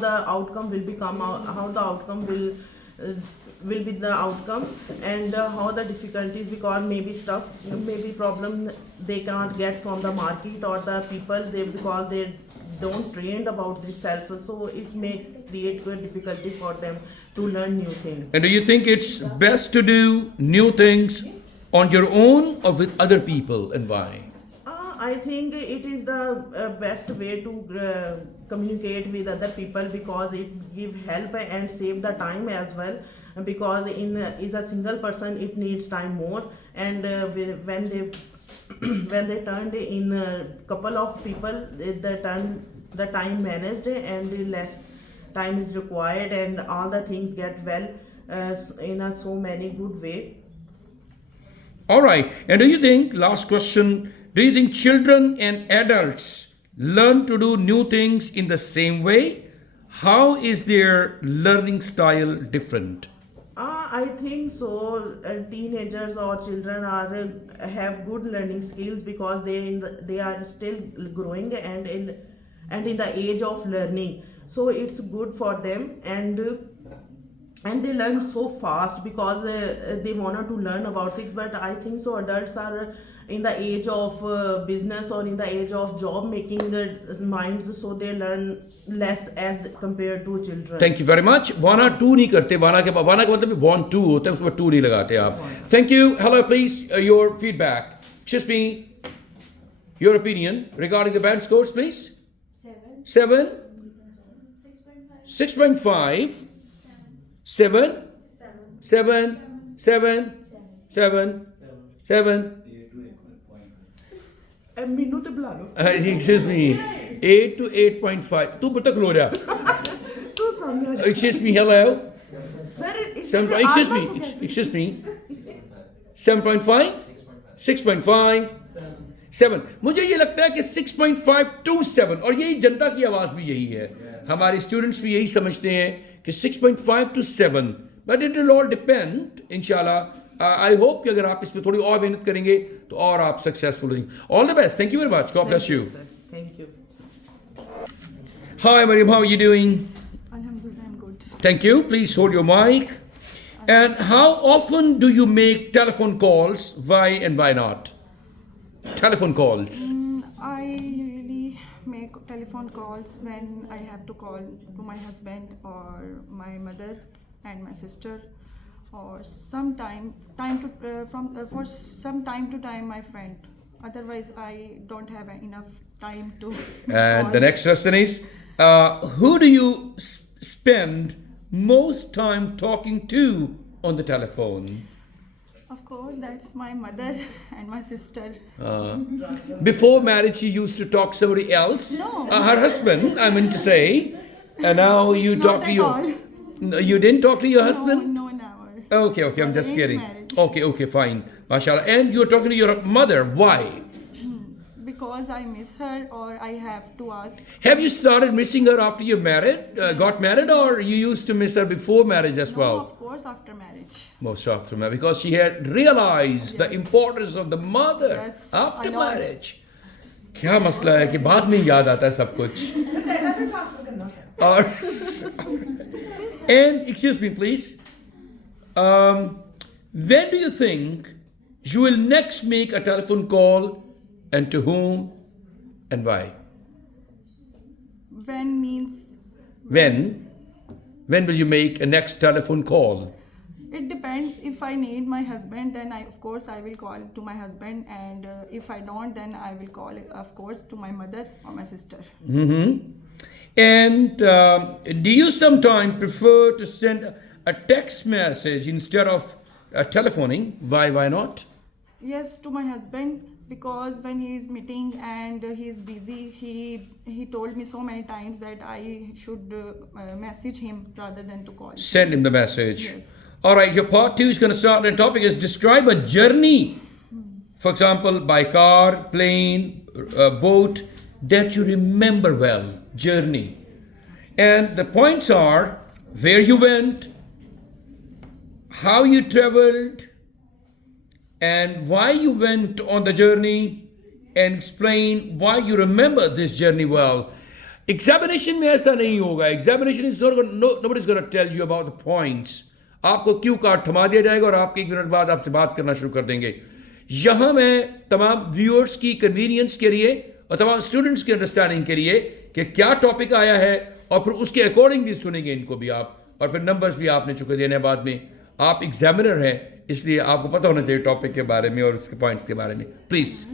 the outcome will become how the outcome will be the outcome, and how the difficulties because maybe problem they can't get from the market or the people because they don't trained about this self, so it may create good difficulty for them to learn new things. And do you think it's best to do new things on your own or with other people, and why? I think it is the best way to communicate with other people because it give help and save the time as well. Because is a single person, it needs time more, and when they when they turned in a couple of people, the time managed and the less time is required, and all the things get well in a so many good way. All right. And do you think, last question, do you think children and adults learn to do new things in the same way? How is their learning style different? I think so. Teenagers or children have good learning skills because they are still growing and in the age of learning. So it's good for them, and they learn so fast because they wanted to learn about things. But I think so adults are in the age of business or in the age of job making minds, so they learn less as compared to children. Thank you very much. वाना to नहीं करते, वाना का मतलब want to होता है, उसमें to नहीं लगाते आप. Thank you. Hello, please. Your feedback. Excuse me. Your opinion regarding the band scores, please. 7. 6.5. 7. 7. ਮੈਨੂੰ ਤੇ ਬੁਲਾ ਲਓ. Excuse me. 8 to 8.5. तू बता खलो रहा. ਤੂੰ ਸਮਝ. Excuse me. Hello. Sir, Excuse me. 7.5. 6.5. 7. मुझे ये लगता है कि 6.5 to 7, और यही जनता की आवाज़ भी यही है. हमारे स्टूडेंट्स भी यही समझते हैं कि 6.5 to 7. But it will all depend, इंशाल्लाह. I hope कि अगर आप इस पे थोड़ी और मेहनत करेंगे तो और आप सक्सेसफुल होंगे. All the best. Thank you very much. God bless you. Thank you. Hi, Mariam. How are you doing? Alhamdulillah, I'm good. Thank you. Please hold your mic. And how often do you make telephone calls? Why and why not? Telephone calls. I usually make telephone calls when I have to call to my husband or my mother and my sister, or for some time to time my friend. Otherwise, I don't have enough time to. And the next question is, who do you spend most time talking to on the telephone? Of course, that's my mother and my sister. Before marriage, she used to talk somebody else. No. Her husband, I mean to say. And now you Not talk to at your. all. No, you didn't talk to your husband? No, never. Okay, I'm Was just arranged kidding. marriage. Okay, fine. MashaAllah. And you're talking to your mother. Why? Because I miss her, or I have to ask. Have you started missing her after you got married, or you used to miss her before marriage as No, well? of course, after marriage. Most after marriage, because she had realized the Yes. importance of the mother Yes, after a lot. marriage. क्या मसला है कि बाद में याद आता है सब कुछ और and excuse me please, when do you think you will next make a telephone call, and to whom and why? When means When will you make a next telephone call? it depends. If I need my husband, then of course I will call to my husband, and if I don't, then I will call, of course, to my mother or my sister. And do you sometimes prefer to send a text message instead of telephoning? Why not? Yes, to my husband, because when he is meeting and he is busy, he told me so many times that I should message him rather than to call. Send him the message. Yes. All right, your part 2 is going to start. And the topic is describe a journey. For example, by car, plane, boat, that you remember well. Journey. And the points are where you went, how you traveled, and why you went on the journey, and explain why you remember this journey well. Examination में ऐसा नहीं होगा. Examination is not going, nobody's going to tell you about the points. आपको Q card थमा दिया जाएगा और आपके 1 मिनट बाद आपसे बात करना शुरू कर देंगे. यहाँ मैं तमाम व्यूअर्स की कन्वीनियंस के लिए और तमाम स्टूडेंट्स की अंडरस्टैंडिंग के लिए कि क्या टॉपिक आया है और फिर उसके अकॉर्डिंग भी सुनेंगे इनको भी आप, और फिर नंबर्स भी आपने चुके देने बाद में. आप एग्जामिनर हैं, इसलिए आपको पता होना चाहिए टॉपिक के बारे में और उसके पॉइंट्स के बारे में. Please.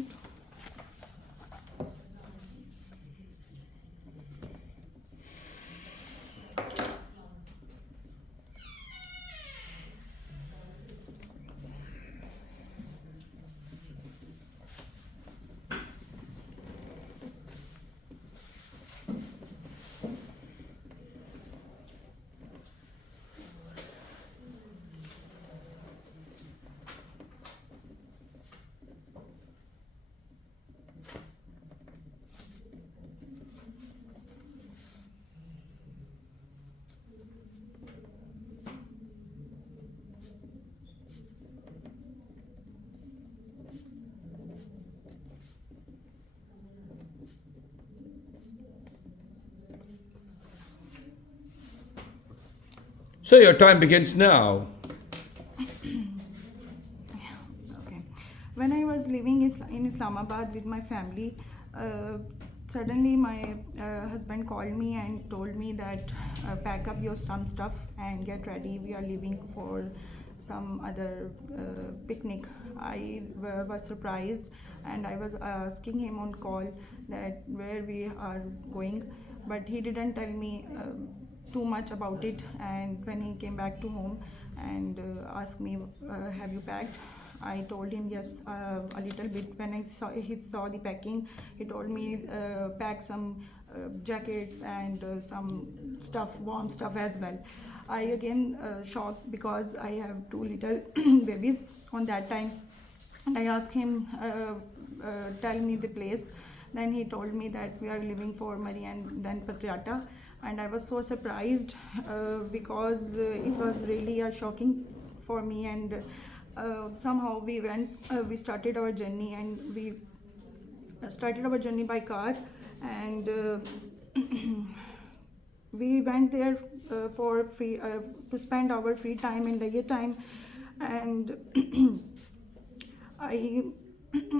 So your time begins now. Okay. When I was living in Islamabad with my family, suddenly my husband called me and told me that pack up your some stuff and get ready. We are leaving for some other picnic. I was surprised, and I was asking him on call that where we are going, but he didn't tell me too much about it. And when he came back to home and asked me, have you packed? I told him yes, a little bit. When he saw the packing, he told me pack some jackets and some stuff, warm stuff as well. I again shocked because I have 2 little babies on that time, and I asked him, tell me the place. Then he told me that we are leaving for Mari and then Patriata, and I was so surprised because it was really shocking for me. And somehow we started our journey, and we started our journey by car, and we went there for free to spend our free time and leisure time. And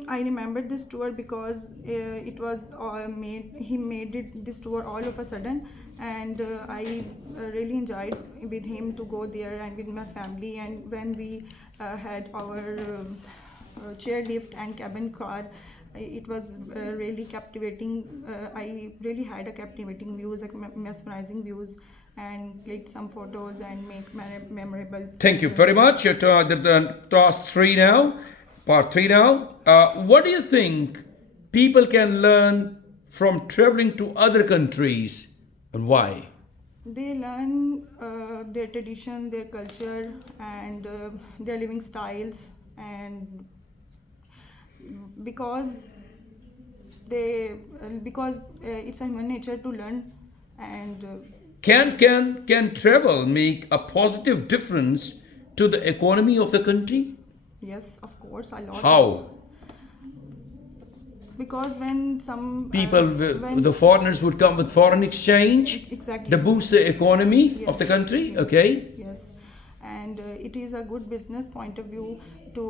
I remembered this tour because it was he made this tour all of a sudden, and I really enjoyed with him to go there and with my family. And when we had our chairlift and cabin car, it was really captivating. I really had a captivating views, like mesmerizing views, and click some photos and make memorable. Thank you very much. The task 3 now, part 3 now. What do you think people can learn from traveling to other countries and why? They learn their tradition, their culture, and their living styles, and because it's a human nature to learn, and Can travel make a positive difference to the economy of the country? yes, of course, a lot. How? Because when some People, when- the foreigners would come with foreign exchange exactly to boost the economy of the Yes, country. yes, Okay. yes, and it is a good business point of view to,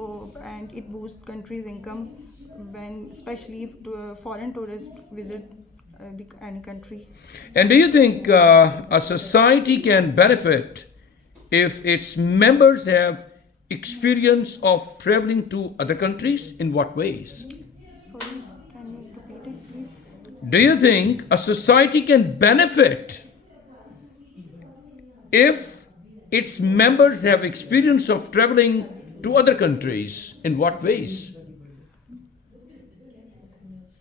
and it boosts country's income when, especially if foreign tourists visit any country. And do you think a society can benefit if its members have experience of traveling to other countries? In what ways? Sorry, can you repeat it, please? Do you think a society can benefit if its members have experience of traveling to other countries? In what ways?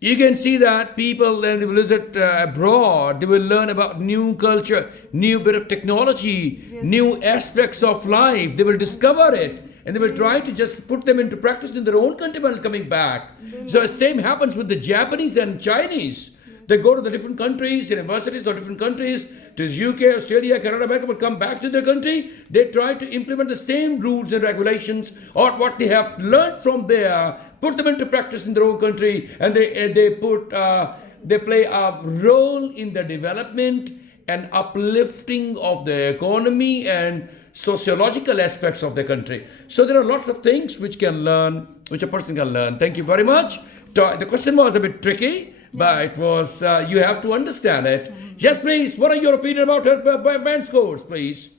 You can see that people, when they visit abroad, they will learn about new culture, new bit of technology, Yes. new aspects of life. They will discover it and they will try to just put them into practice in their own country while coming back. So the same happens with the Japanese and Chinese. They go to the different countries, universities of different countries, to UK, Australia, Canada, America, will come back to their country. They try to implement the same rules and regulations or what they have learned from there, put them into practice in their own country, and they play a role in the development and uplifting of the economy and sociological aspects of the country. So there are lots of things which a person can learn. Thank you very much. The question was a bit tricky, but it was you have to understand it. Yes, please. What are your opinion about her band scores, please?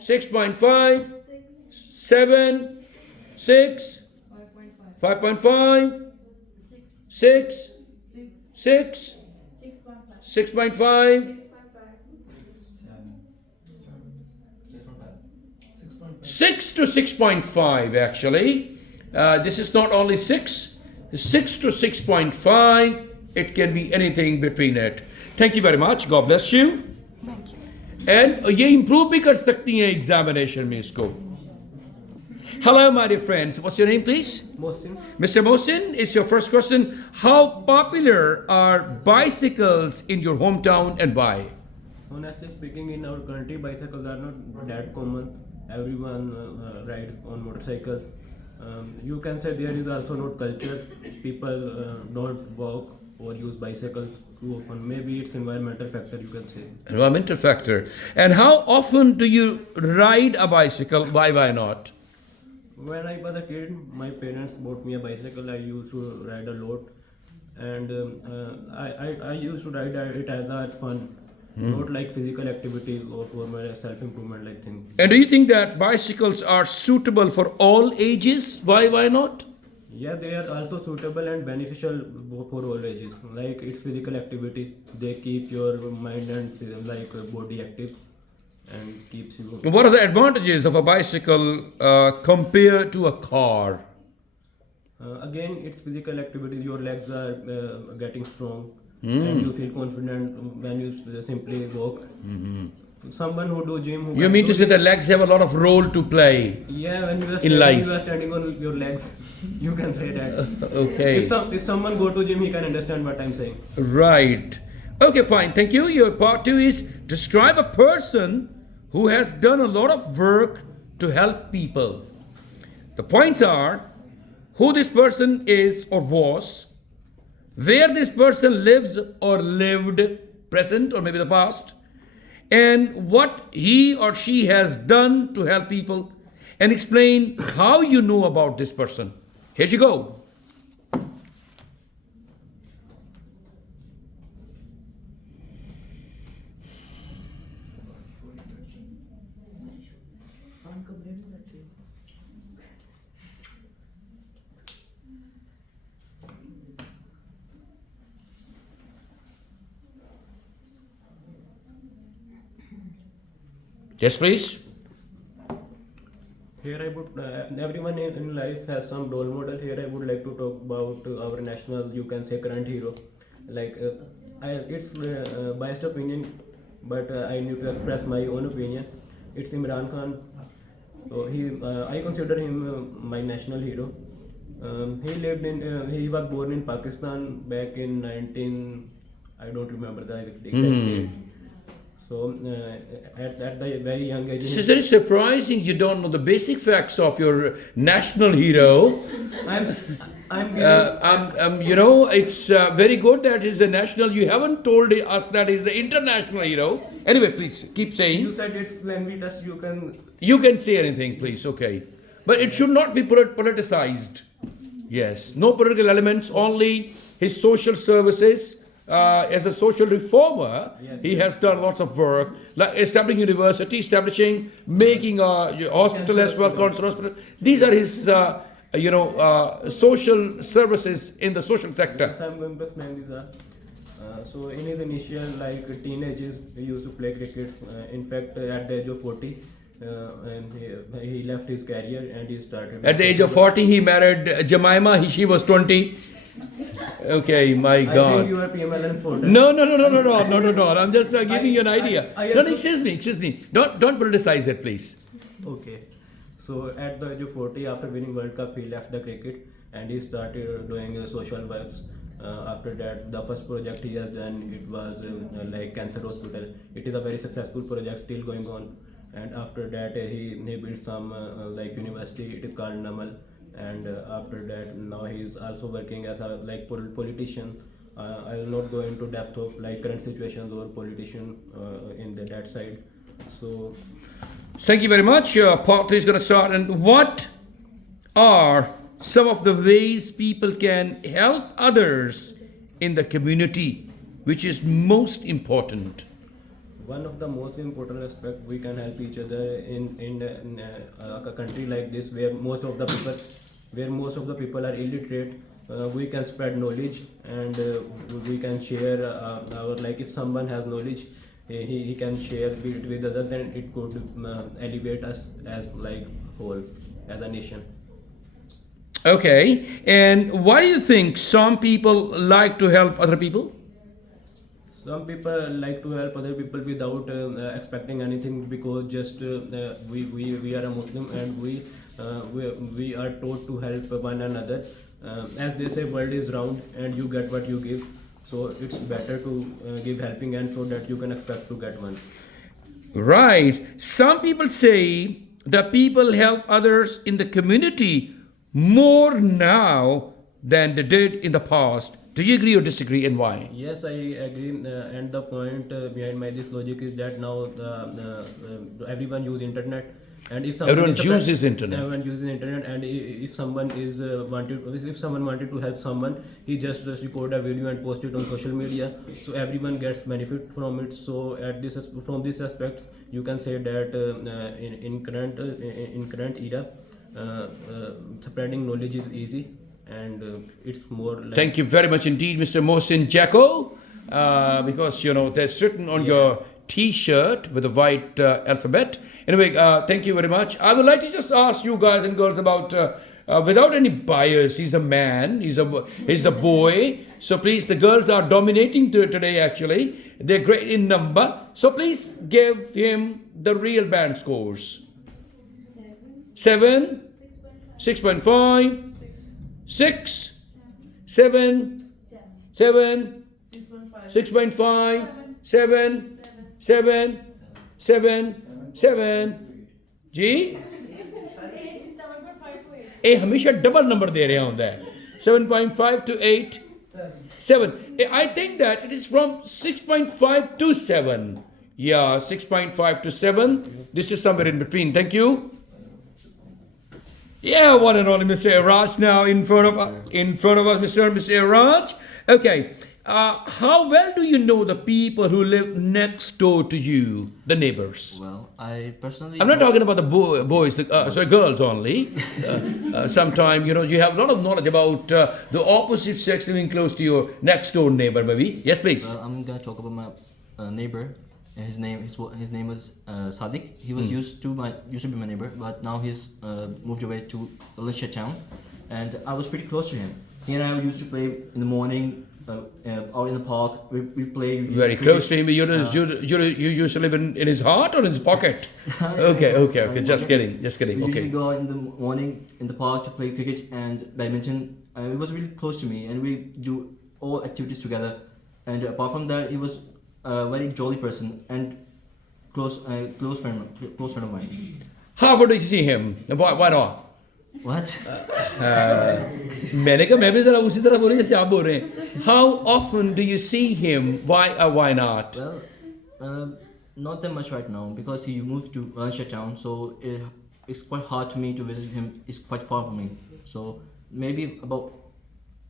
6.5, 7, 6. 5.5, 6, 6, 6.5, 6 to 6.5 actually. This is not only 6 to 6.5. It can be anything between it. Thank you very much. God bless you. Thank you. And ये improve भी कर सकती हैं examination में इसको. Hello, my dear friends. What's your name, please? Mohsin. Mr. Mohsin, it's your first question. How popular are bicycles in your hometown and why? Honestly speaking, in our country, bicycles are not that common. Everyone rides on motorcycles. You can say there is also not culture. People don't walk or use bicycles too often. Maybe it's environmental factor, you can say. Environmental factor. And how often do you ride a bicycle? Why not? When I was a kid, my parents bought me a bicycle. I used to ride a lot, and I used to ride it as a fun, not like physical activities or for my self-improvement like thing. And do you think that bicycles are suitable for all ages? Why not? Yeah, they are also suitable and beneficial for all ages. Like it's physical activity, they keep your mind and like body active and keeps you. What are the advantages of a bicycle compared to a car? Again, it's physical activities. Your legs are getting strong, and you feel confident when you simply walk. Someone who do gym, who You mean to say the legs have a lot of role to play? yeah, when you are in life. you are standing on your legs, you can say that. Okay. If someone go to gym, he can understand what I'm saying. Right. Okay, fine. Thank you. Your part 2 is describe a person who has done a lot of work to help people. The points are who this person is or was, where this person lives or lived, present or maybe the past, and what he or she has done to help people, and explain how you know about this person. Here you go. Yes, please. Here I would, everyone in life has some role model. Here I would like to talk about our national, you can say, current hero. Like, it's biased opinion, but I need to express my own opinion. It's Imran Khan. So I consider him my national hero. He was born in Pakistan back in 19, I don't remember the exact date. So at the very young age, This is very surprising. You don't know the basic facts of your national hero. I'm giving, You know, it's very good that he's a national. You haven't told us that he's the international hero. Anyway, please keep saying. you said it's language test. You can say anything, please. Okay, but it should not be politicized. Yes, no political elements. Only his social services. As a social reformer, he has done lots of work, like establishing university, making a hospital as well, cancer hospital. These are his, social services in the social sector. Yes, I'm going to explain these. So in his initial teenagers, he used to play cricket. In fact, at the age of 40, and he left his career and he started. At the age of 40, he married Jemima. She was 20. Okay, my God. I think you are PMLN for that. No, not at all. I'm just giving you an idea. Excuse me. Don't politicize it, please. Okay. So at the age of 40, after winning World Cup, he left the cricket and he started doing social works. After that, the first project he has done, it was like cancer hospital. It is a very successful project, still going on. And after that, he built some university. It is called Namal. And after that, now he is also working as a politician. I will not go into depth of current situations or politician in that side. So Thank you very much. Part 3 is going to start. And what are some of the ways people can help others in the community, which is most important? one of the most important aspects, we can help each other in a country like this where most of the people are illiterate. We can spread knowledge and we can share our if someone has knowledge, he can share it with others, then it could elevate us as whole, as a nation. Okay, and why do you think some people like to help other people? Some people like to help other people without expecting anything, because just we are a Muslim and we are taught to help one another. As they say, world is round and you get what you give. So it's better to give helping hand so that you can expect to get one. Right. Some people say that people help others in the community more now than they did in the past. Do you agree or disagree, and why? Yes, I agree. And the point behind this logic is that now everyone uses internet. And if Everyone uses internet. Everyone uses internet, and if someone wanted to help someone, he just record a video and post it on social media. So everyone gets benefit from it. So from this aspect, you can say that in current era, spreading knowledge is easy, and it's more like. Thank you very much indeed, Mr. Mohsin Jacko, because that's written on your T-shirt with a white alphabet. Anyway, thank you very much. I would like to just ask you guys and girls about, without any bias, he's a man, he's a boy. So please, the girls are dominating today actually. They're great in number. So please give him the real band scores. 7, 6.5, 6, 7, 7, 6.5, 7, 7 जी ਇਹ ਹਮੇਸ਼ਾ double number ਦੇ ਰਿਹਾ ਹੁੰਦਾ ਹੈ 7.5 to 8 7 I think that it is from 6.5 to 7 yeah 6.5 to 7 this is somewhere in between. Thank you. Yeah, one and only Mr. Iraj now in front of us, Mr. Iraj. Okay, how well do you know the people who live next door to you, the neighbors? Well, I personally. I'm not talking about the boys, girls only. Sometimes you have a lot of knowledge about the opposite sex living close to your next door neighbor, maybe. Yes, please. Well, I'm gonna talk about my neighbor. His name was Sadiq. He was used to be my neighbor, but now he's moved away to Valencia town, and I was pretty close to him. He and I used to play in the morning out in the park. We played Very close to him. You used to live in his heart or in his pocket? Okay. Just kidding. We usually Okay. go out in the morning in the park to play cricket and badminton. It was really close to me, and we do all activities together. And apart from that, he was a very jolly person and close friend of mine. How would you see him? Why not? What? मैंने कहा मैं भी जरा उसी तरह बोले जैसे आप बोल रहे हैं. How often do you see him? Why not? Well, not that much right now because he moved to Valencia town, so it's quite hard to me to visit him. It's quite far from me, so maybe about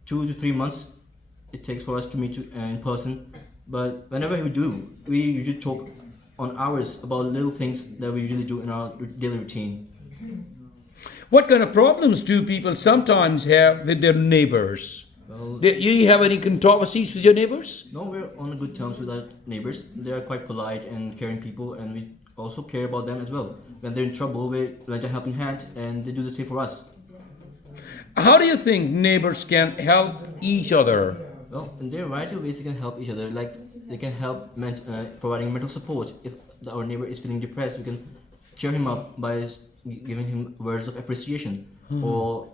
2 to 3 months it takes for us to meet in person. But whenever we do, we usually talk on hours about little things that we usually do in our daily routine. What kind of problems do people sometimes have with their neighbors? Well, Do you have any controversies with your neighbors? no, we're on good terms with our neighbors. They are quite polite and caring people, and we also care about them as well. When they're in trouble, we lend a helping hand, and they do the same for us. How do you think neighbors can help each other? Well, in their variety of ways, they can help each other. Like they can help providing mental support. If our neighbor is feeling depressed, we can cheer him up by giving him words of appreciation, or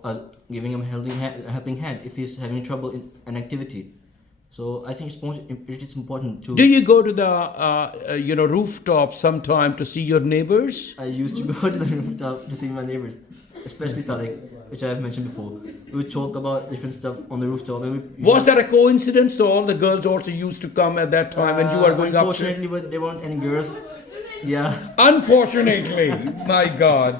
giving him a helping hand if he's having trouble in an activity. So I think it is important to. Do you go to the rooftop sometime to see your neighbors? I used to go to the rooftop to see my neighbors, especially Sadiq, which I have mentioned before. We would talk about different stuff on the rooftop. Was that a coincidence? So all the girls also used to come at that time when you were going up? Unfortunately, but there weren't any girls. Yeah. Unfortunately, my God.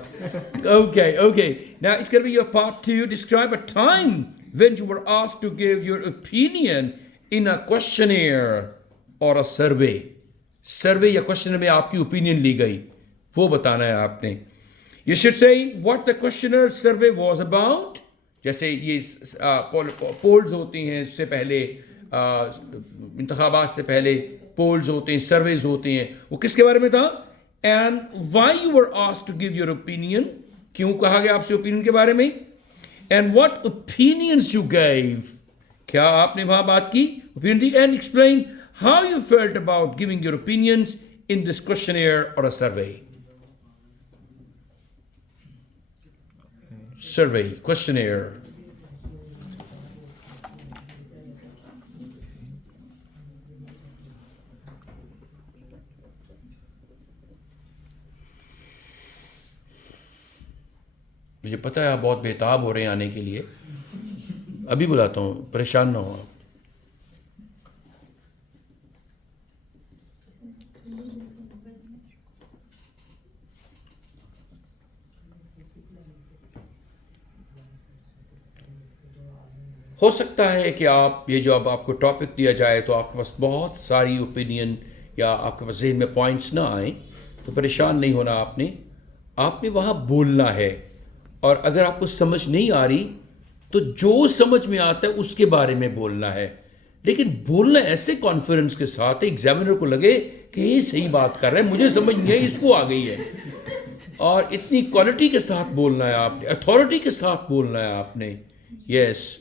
Okay. Now it's going to be your part 2. Describe a time when you were asked to give your opinion in a questionnaire or a survey. Survey या questionnaire में आपकी opinion ली गई, वो बताना है आपने. You should say what the questionnaire survey was about. जैसे ये polls होती हैं इससे पहले, इंतखाबात से पहले polls होते हैं, surveys होते हैं, वो किसके बारे में था? And why you were asked to give your opinion, क्यों कहा गया आपसे opinion के बारे में? And what opinions you gave, क्या आपने वहाँ बात की, opinion the, and explain how you felt about giving your opinions in this questionnaire or a survey. Survey, questionnaire. मुझे पता है आप बहुत बेताब हो रहे हैं आने के लिए. अभी बुलाता हूँ, परेशान ना हो आप. हो सकता है कि आप ये जो अब आपको टॉपिक दिया जाए तो आपके पास बहुत सारी ओपिनियन या आपके पास ज़हन में पॉइंट्स ना आए, तो परेशान नहीं होना. आपने वहाँ बोलना है, और अगर आपको समझ नहीं आ रही तो जो समझ में आता है उसके बारे में बोलना है. लेकिन बोलना ऐसे कॉन्फिडेंस के साथ एग्जामिनर को लगे कि ये सही बात कर रहा है, मुझे समझ नहीं आई, इसको आ गई है. और इतनी क्वालिटी के साथ बोलना है आपने, अथॉरिटी के साथ बोलना है आपने. यस.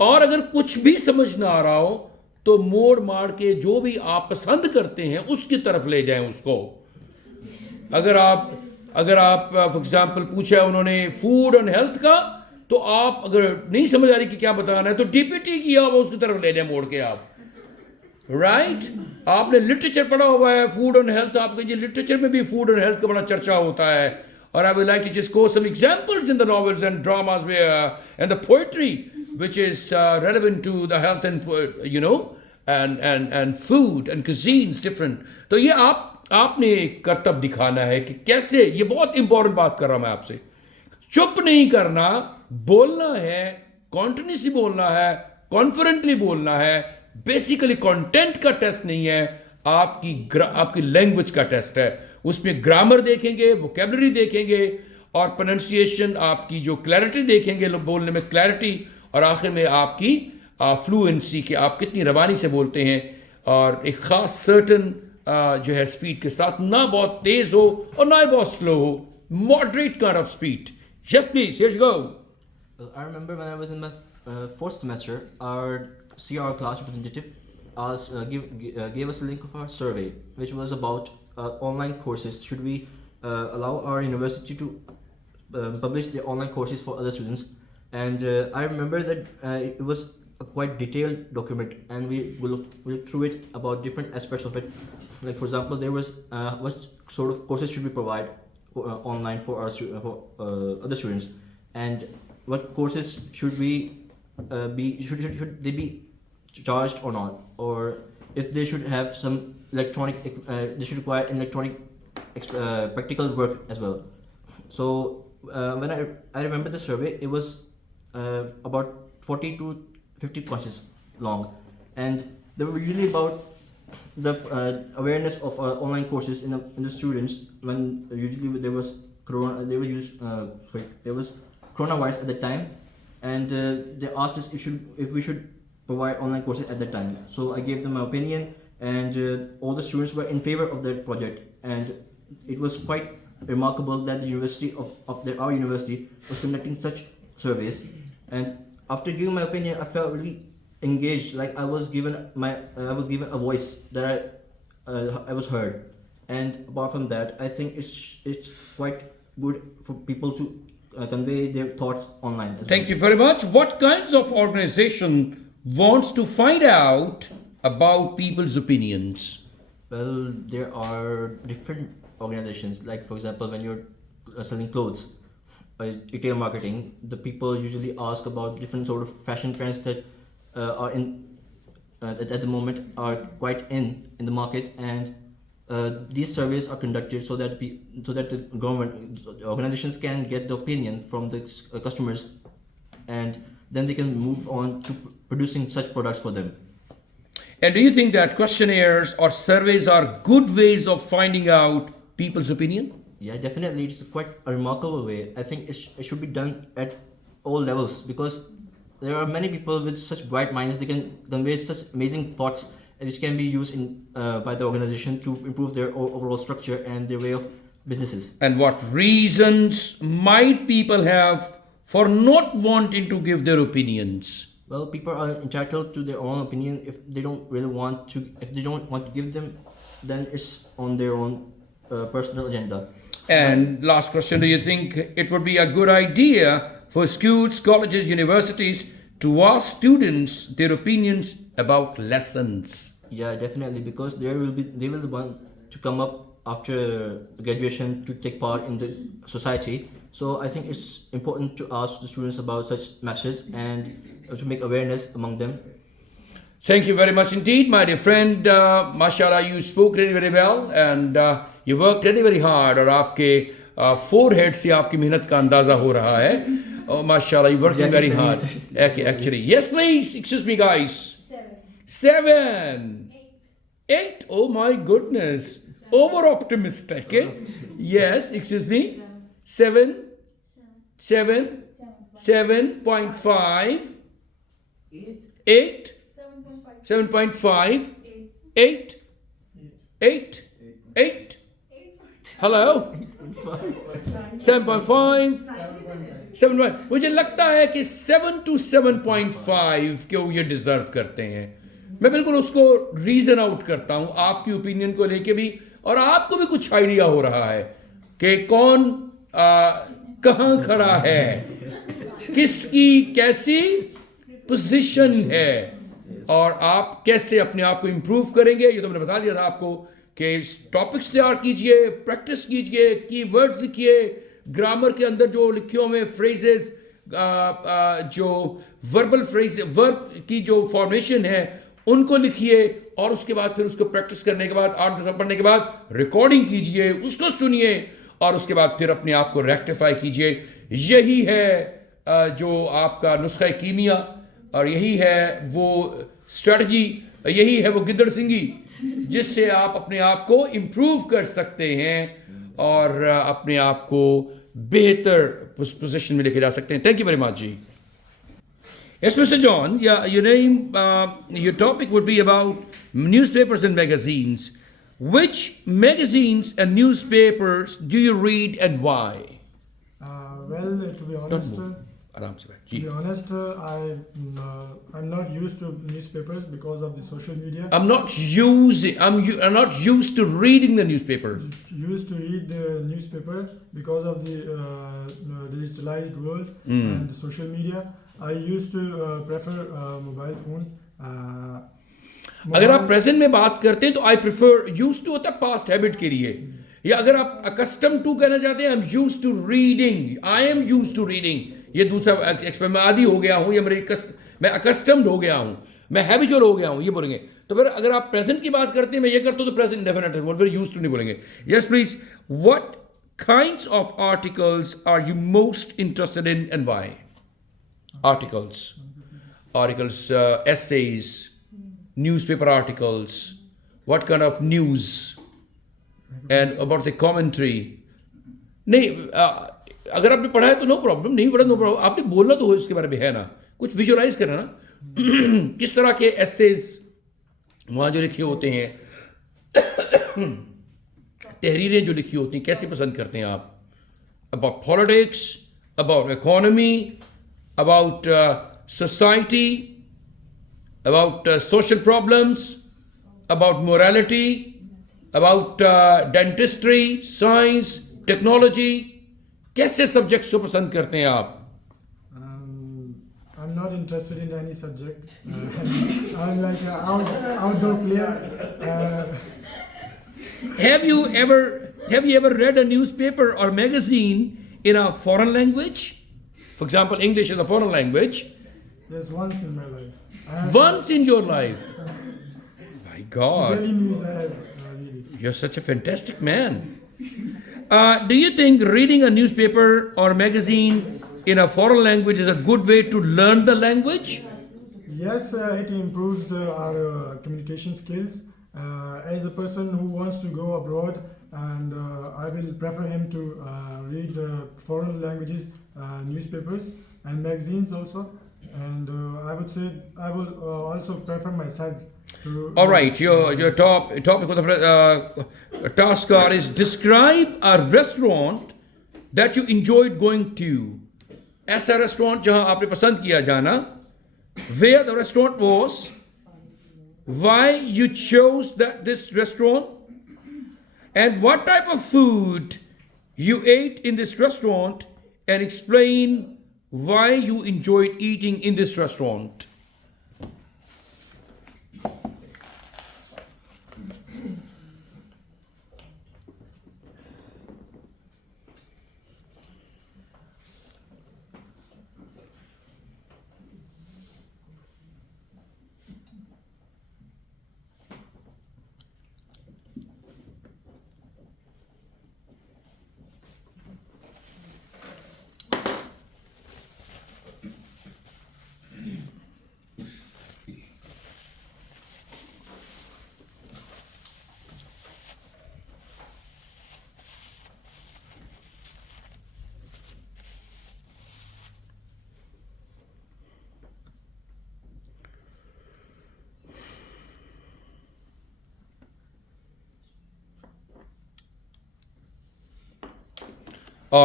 और अगर कुछ भी समझ ना आ रहा हो तो मोड़ मार के जो भी आप पसंद करते हैं उसकी तरफ ले जाएं उसको. अगर आप फॉर एग्जांपल पूछा है उन्होंने फूड एंड हेल्थ का, तो आप अगर नहीं समझ आ रही कि क्या बताना है तो डीपीटी किया हुआ उसकी तरफ ले जाए मोड़ के आप. राइट. आपने लिटरेचर पढ़ा हुआ है फूड एंड हेल्थ, आप कहिए लिटरेचर में भी फूड एंड हेल्थ का बड़ा चर्चा होता है. और I would like to just quote some examples in the novels and dramas and the poetry which is relevant to the health and and food and cuisines different. तो ये आपने कर्तव्य दिखाना है कि कैसे, ये बहुत इंपॉर्टेंट बात कर रहा हूं मैं आपसे. चुप नहीं करना, बोलना है, कॉन्टिन्यूसली बोलना है, कॉन्फिडेंटली बोलना है. बेसिकली कंटेंट का टेस्ट नहीं है, आपकी लैंग्वेज का टेस्ट है. उसमें ग्रामर देखेंगे, वोकैबुलरी देखेंगे, और प्रोनाउंसिएशन, आपकी जो क्लैरिटी देखेंगे, बोलने में क्लैरिटी, और आखिर में आपकी फ्लुएंसी कि आप कितनी रवानी से बोलते हैं. और एक ख़ास सर्टन जो है स्पीड के साथ, ना बहुत तेज हो और ना ही बहुत स्लो हो, moderate kind of speed. Yes, please, here you go. Well, I remember when I was in my fourth semester, our CR class representative gave us a link of our survey, which was about online courses. Should we allow our university to publish the online courses for other students? And I remember that it was a quite detailed document, and we looked through it about different aspects of it. Like for example, there was what sort of courses should we provide online for our other students, and what courses should we should they be charged or not, or if they should have some electronic they should require electronic practical work as well. So when I remember the survey, it was about 40 to 50 questions long, and they were usually about the awareness of online courses in the students, when usually there was coronavirus at the time, and they asked us if we should provide online courses at that time. So I gave them my opinion, and all the students were in favor of that project, and it was quite remarkable that the university our university was conducting such surveys. And after giving my opinion, I felt really engaged, like I was given a voice, that I was heard. And apart from that, I think it's quite good for people to convey their thoughts online as Thank you very much. What kinds of organization wants to find out about people's opinions? Well, there are different organizations. Like for example, when you're selling clothes, retail marketing, the people usually ask about different sort of fashion trends that are in at the moment are quite in the market, and these surveys are conducted so that the government organizations can get the opinion from the customers, and then they can move on to producing such products for them. And do you think that questionnaires or surveys are good ways of finding out people's opinion? Yeah, definitely. It's quite a remarkable way. I think it should be done at all levels, because there are many people with such bright minds. They can convey such amazing thoughts, which can be used by the organization to improve their overall structure and their way of businesses. And what reasons might people have for not wanting to give their opinions? Well, people are entitled to their own opinion. If they don't want to give them, then it's on their own personal agenda. And last question, do you think it would be a good idea for schools, colleges, universities to ask students their opinions about lessons? Yeah, definitely, because they will want to come up after graduation to take part in the society. So I think it's important to ask the students about such matters and to make awareness among them. Thank you very much indeed, my dear friend. Mashallah, you spoke really very well, and you worked really very hard. और आपके forehead से आपकी मेहनत का अंदाजा हो रहा है. Oh, mashallah, you working very hard. Actually, yes, please. Excuse me, guys. 7. 8. Oh my goodness. Over optimistic. Yes, excuse me. 7. 7.5. 8. 7.5. 8. 8. Hello. 7.5. 7. मुझे लगता है कि 7 to 7.5 के वो ये डिजर्व करते हैं. मैं बिल्कुल उसको रीजन आउट करता हूं आपकी ओपिनियन को लेके भी, और आपको भी कुछ आइडिया हो रहा है कि कौन कहां खड़ा है, किसकी कैसी पोजीशन है, और आप कैसे अपने आप को इंप्रूव करेंगे. ये तो मैंने बता दिया था आपको कि टॉपिक्स तैयार कीजिए, प्रैक्टिस कीजिए, कीवर्ड्स लिखिए, ग्रामर के अंदर जो लिखे हुए फ्रेजेस, जो वर्ब की जो फॉर्मेशन है उनको लिखिए, और उसके बाद फिर उसको प्रैक्टिस करने के बाद 8 दफा पढ़ने के बाद रिकॉर्डिंग कीजिए, उसको सुनिए, और उसके बाद फिर अपने आप को रेक्टिफाई कीजिए. यही है जो आपका नुस्खा कीमिया, और यही है वो स्ट्रेटजी, यही है वो गिद्दड़ सिंगी जिससे आप अपने आप को इम्प्रूव कर सकते हैं और अपने आप को बेहतर पोजीशन में लेके जा सकते हैं. थैंक यू वेरी मच जी. Yes, Mr. John, yeah, your topic would be about newspapers and magazines. Which magazines and newspapers do you read and why? Well, to be Don't honest, move. Aram se baith. to be honest, I'm not used to newspapers because of the social media. I'm not used to reading the newspaper. Used to read the newspaper because of the digitalized world and the social media. I used to prefer mobile phone. अगर आप present में बात करते हैं तो I prefer use to होता है past habit के लिए, या अगर आप अकस्टम टू कहना चाहते हैं I am use to reading, I am use to reading, ये दूसरा मैं आदी हो गया हूँ, या मैं अकस्टम्ड हो गया हूँ, मैं हैबिचुअल हो गया हूँ, ये बोलेंगे. तो फिर अगर आप प्रेजेंट की बात करते हैं मैं ये करता हूँ तो प्रेजेंट डेफिनेट है, फिर यूज टू नहीं बोलेंगे. Yes please. What kinds of articles are you most interested in and why? Articles, essays, newspaper articles, what kind of news, and about the commentary. नहीं अगर आपने पढ़ा है तो नो प्रॉब्लम, नहीं पढ़ा नो प्रॉब्लम, आपने बोलना तो हो इसके बारे में, है ना, कुछ विजुअलाइज करना ना. किस तरह के एसेज वहाँ जो लिखे होते हैं, तहरीरें जो लिखी होती हैं, कैसे पसंद करते हैं आप? About politics, about economy, about society, about social problems, about morality, about dentistry, science, technology. कैसे subjects को पसंद करते हैं आप? I'm not interested in any subject. I'm like an outdoor player. Have you ever read a newspaper or magazine in a foreign language? For example, English is a foreign language. Yes, once in my life. Once in your life. My God. Daily news I have read it. You're such a fantastic man. Do you think reading a newspaper or magazine in a foreign language is a good way to learn the language? Yes, it improves our communication skills. As a person who wants to go abroad, and I will prefer him to read foreign languages, newspapers and magazines also. And I would say I will also prefer myself to. All right, your topic of the task card is describe a restaurant that you enjoyed going to. ऐसा restaurant जहाँ आपने पसंद किया जाना. Where the restaurant was, why you chose this restaurant, and what type of food you ate in this restaurant, and explain why you enjoyed eating in this restaurant.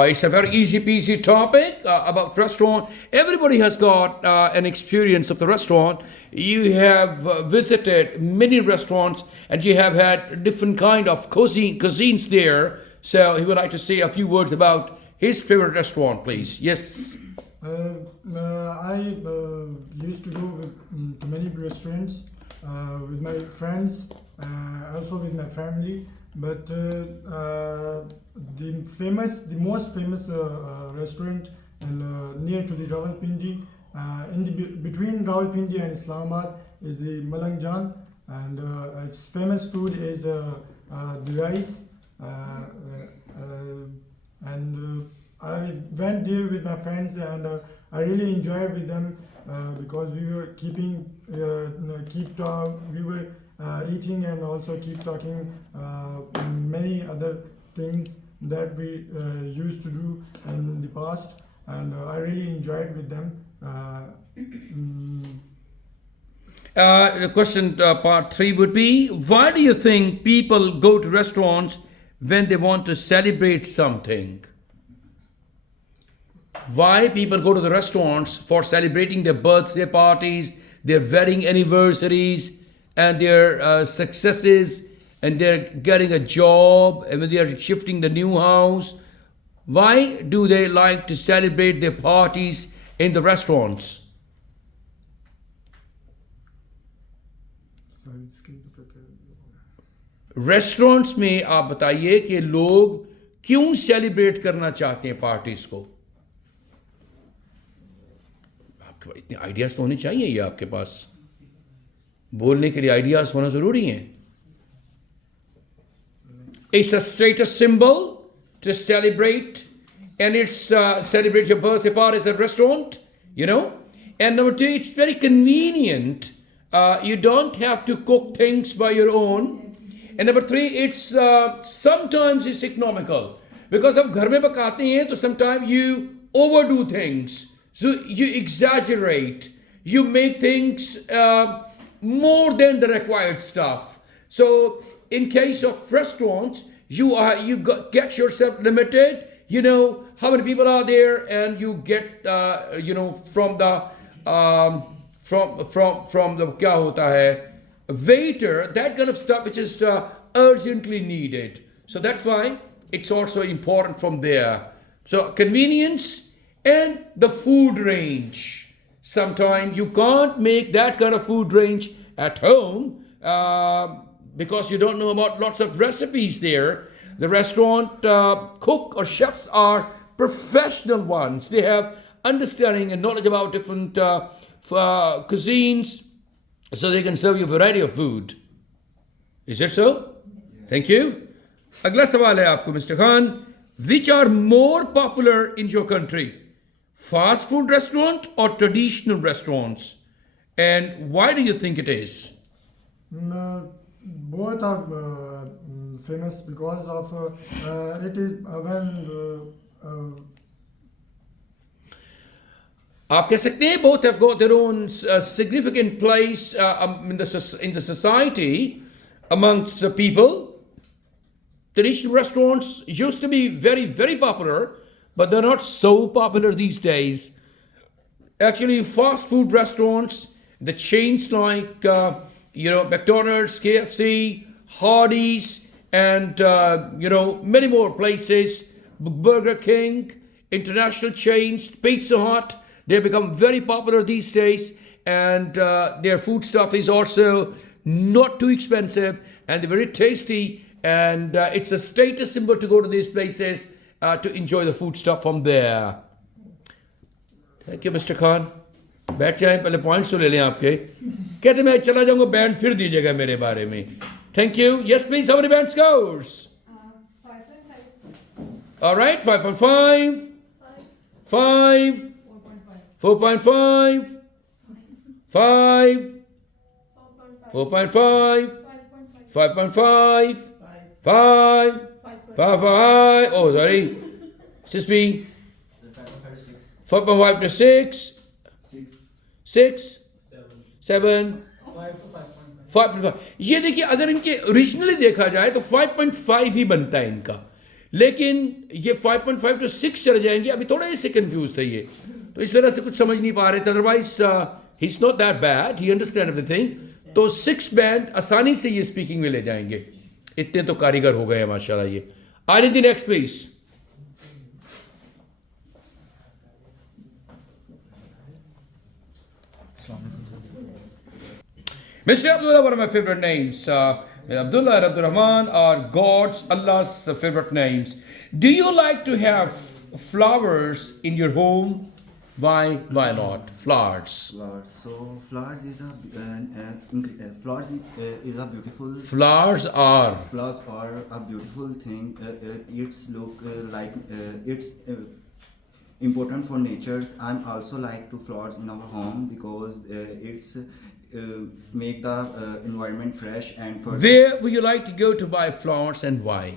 It's a very easy peasy topic about restaurant. Everybody has got an experience of the restaurant. You have visited many restaurants and you have had different kind of cuisines there. So he would like to say a few words about his favorite restaurant, please. Yes. I used to go to many restaurants with my friends, also with my family. But the most famous restaurant near to the Rawalpindi, between Rawalpindi and Islamabad, is the Malang Jan, and its famous food is the rice. And I went there with my friends, and I really enjoyed with them because we were we were eating and also keep talking many other things that we used to do in the past, and I really enjoyed with them. The question part 3 would be, why do you think people go to restaurants when they want to celebrate something? Why people go to the restaurants for celebrating their birthday parties, their wedding anniversaries, and their successes, and they're getting a job, and when they are shifting the new house. Why do they like to celebrate their parties in the restaurants? Restaurants में आप बताइए कि लोग क्यों celebrate करना चाहते हैं parties को? आपके पास इतने आइडियाज तो होने चाहिए ये आपके पास, बोलने के लिए आइडियाज होना जरूरी है. It's a status symbol to celebrate, and it's celebrate your birthday party at a restaurant, you know. And number 2, it's very convenient. You don't have to cook things by your own. And number 3, it's sometimes it's economical, because अब घर में पकाते हैं तो sometimes you overdo things, so you exaggerate, you make things more than the required stuff. So in case of restaurants, get yourself limited. You know how many people are there, and you get from the क्या होता है, waiter, that kind of stuff which is urgently needed. So that's why it's also important from there. So convenience and the food range. Sometimes you can't make that kind of food range at home because you don't know about lots of recipes there. The restaurant cook or chefs are professional ones. They have understanding and knowledge about different cuisines, so they can serve you a variety of food. Is it so? Thank you. अगला सवाल है आपको mister Khan. Which are more popular in your country? Fast food restaurant or traditional restaurants? And why do you think it is? Both are famous because of it is when आप कह सकते हैं both have got their own significant place in the society amongst the people. Traditional restaurants used to be very, very popular, but they're not so popular these days. Actually, fast food restaurants, the chains like McDonald's, KFC, Hardee's, and many more places, Burger King, international chains, Pizza Hut, they become very popular these days, and their food stuff is also not too expensive, and they're very tasty, and it's a status symbol to go to these places to enjoy the food stuff from there. Thank you, Mr. Khan. बैठ जाएं, पहले points तो ले लें आपके. कहते मैं चला जाऊंगा, बैंड फिर दीजिएगा मेरे बारे में. Thank you. Yes, please. How many band scores? 5.5. All right, 5.5. 5. 4.5. 5. 4.5. 5.5. 5. 5. Oh, sorry. Just me. 4.5 to 6. 6. 7. 5.5. ये देखिए, अगर इनके ओरिजिनली देखा जाए तो 5.5 ही बनता है इनका, लेकिन ये 5.5 to 6 चले जाएंगे. अभी थोड़ा से कंफ्यूज थे ये, तो इस वजह से कुछ समझ नहीं पा रहे थे. Otherwise he is not that bad, he understand everything. तो 6 बैंड आसानी से ये स्पीकिंग में ले जाएंगे. इतने तो कारीगर हो गए हैं माशाल्लाह. ये आई the next please. Mr. Abdullah, one of my favorite names. Abdullah and Abdul Rahman are God's, Allah's favorite names. Do you like to have flowers in your home? Why not? Flowers. Flowers. So flowers is a beautiful. Flowers are a beautiful thing. It's look like it's important for nature. I'm also like to flowers in our home because it's make the environment fresh and for. Where would you like to go to buy flowers and why?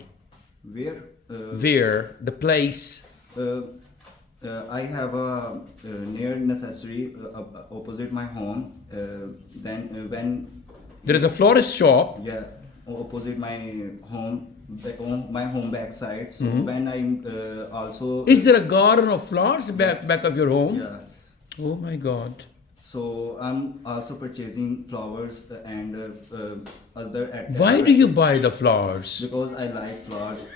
Where? Where the place? I have a near necessary opposite my home. When There is a florist shop. yeah, opposite my home, my home backside. So when I also Is there a garden of flowers back of your home? yes. Oh my God. So I'm also purchasing flowers and other at Why do you buy the flowers? because I like flowers.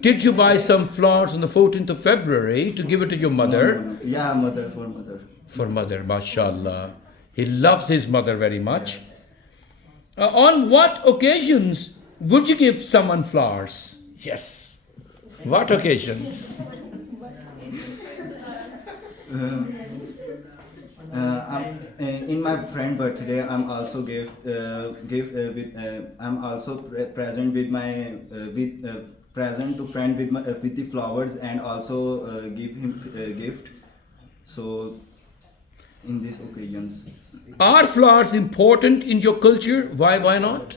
Did you buy some flowers on the 14th of February to give it to your mother? No. Yeah, mother for mother. For mother, mashallah. He loves his mother very much. Yes. On what occasions would you give someone flowers? Yes. What occasions? In my friend birthday, I'm also I'm also present with my present to friend with the flowers and also give him a gift. So in these occasions, Are flowers important in your culture? Why not?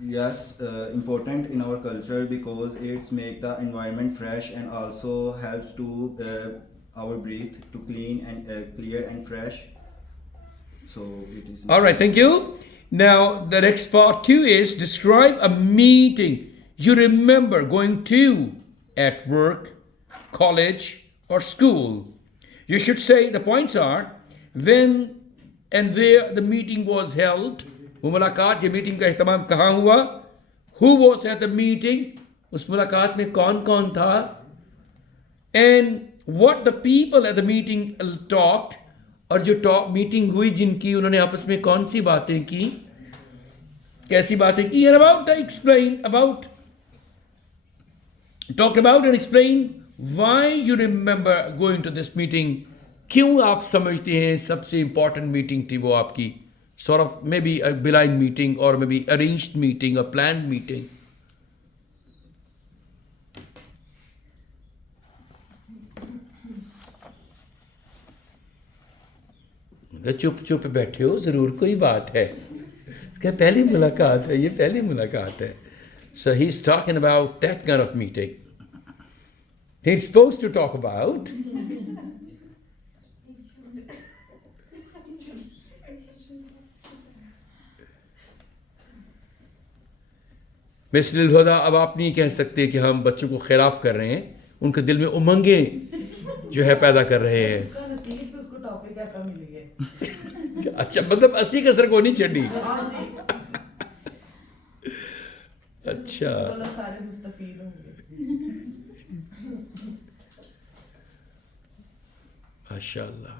yes, important in our culture because it's make the environment fresh and also helps to our breath to clean and clear and fresh. So it is. All right, thank you. Now, the next part 2 is describe a meeting you remember going to at work, college, or school. You should say the points are when and where the meeting was held. वो मुलाकात ये meeting का इख्तिताम कहाँ हुआ? Who was at the meeting? उस मुलाकात में कौन कौन था? And what the people at the meeting talked, और जो मीटिंग हुई जिनकी उन्होंने आपस में कौन सी बातें की, कैसी बातें की, and talked about and explain why you remember going to this meeting. क्यों आप समझते हैं सबसे important meeting थी वो आपकी? Sort of maybe a blind meeting or maybe arranged meeting or planned meeting. चुप चुप बैठे हो, जरूर कोई बात है. इसका पहली मुलाकात है, ये पहली मुलाकात है. So he's talking about that kind of meeting. He's supposed to talk about mister Huda. अब आप नहीं कह सकते कि हम बच्चों को खिलाफ कर रहे हैं, उनके दिल में उमंगें जो है पैदा कर रहे हैं. उसका नसीब उसको टॉपिक ऐसा मिली है. अच्छा, मतलब 80 कसर को नहीं चढ़ी. अच्छा, तो सारे मुस्तफीद होंगे. माशाअल्लाह.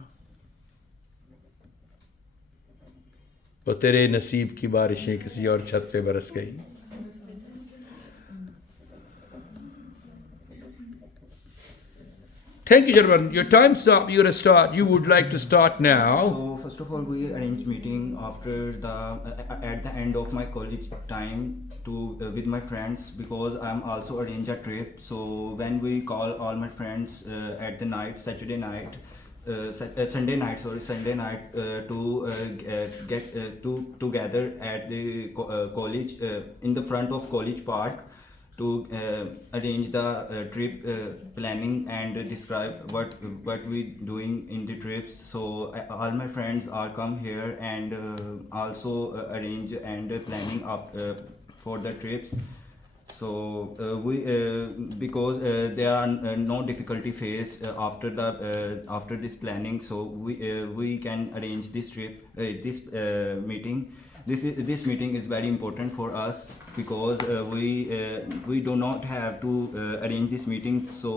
वो तेरे नसीब की बारिशें किसी और छत पे बरस गई. Thank you, gentlemen. Your time's up. You're gonna start. You would like to start now. So first of all, we arranged meeting after at the end of my college time to with my friends because I'm also arrange a trip. So when we call all my friends at the night, Sunday night, to get together at the college in the front of college park to arrange the trip planning and describe what we doing in the trips. So all my friends are come here and also arrange and planning for the trips. So we because there are no difficulty faced after this planning, so we can arrange this trip this meeting. This meeting is very important for us because we do not have to arrange this meeting. So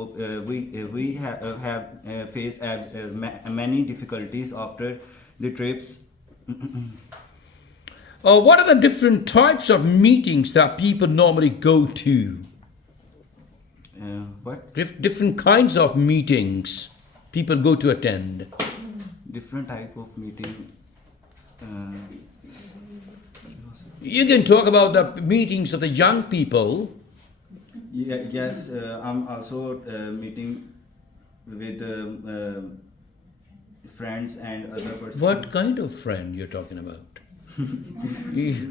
we have faced many difficulties after the trips. What are the different types of meetings that people normally go to? What? Different kinds of meetings people go to attend. Different type of meeting. You can talk about the meetings of the young people. Yes, I'm also meeting with friends and other persons. What kind of friend you're talking about?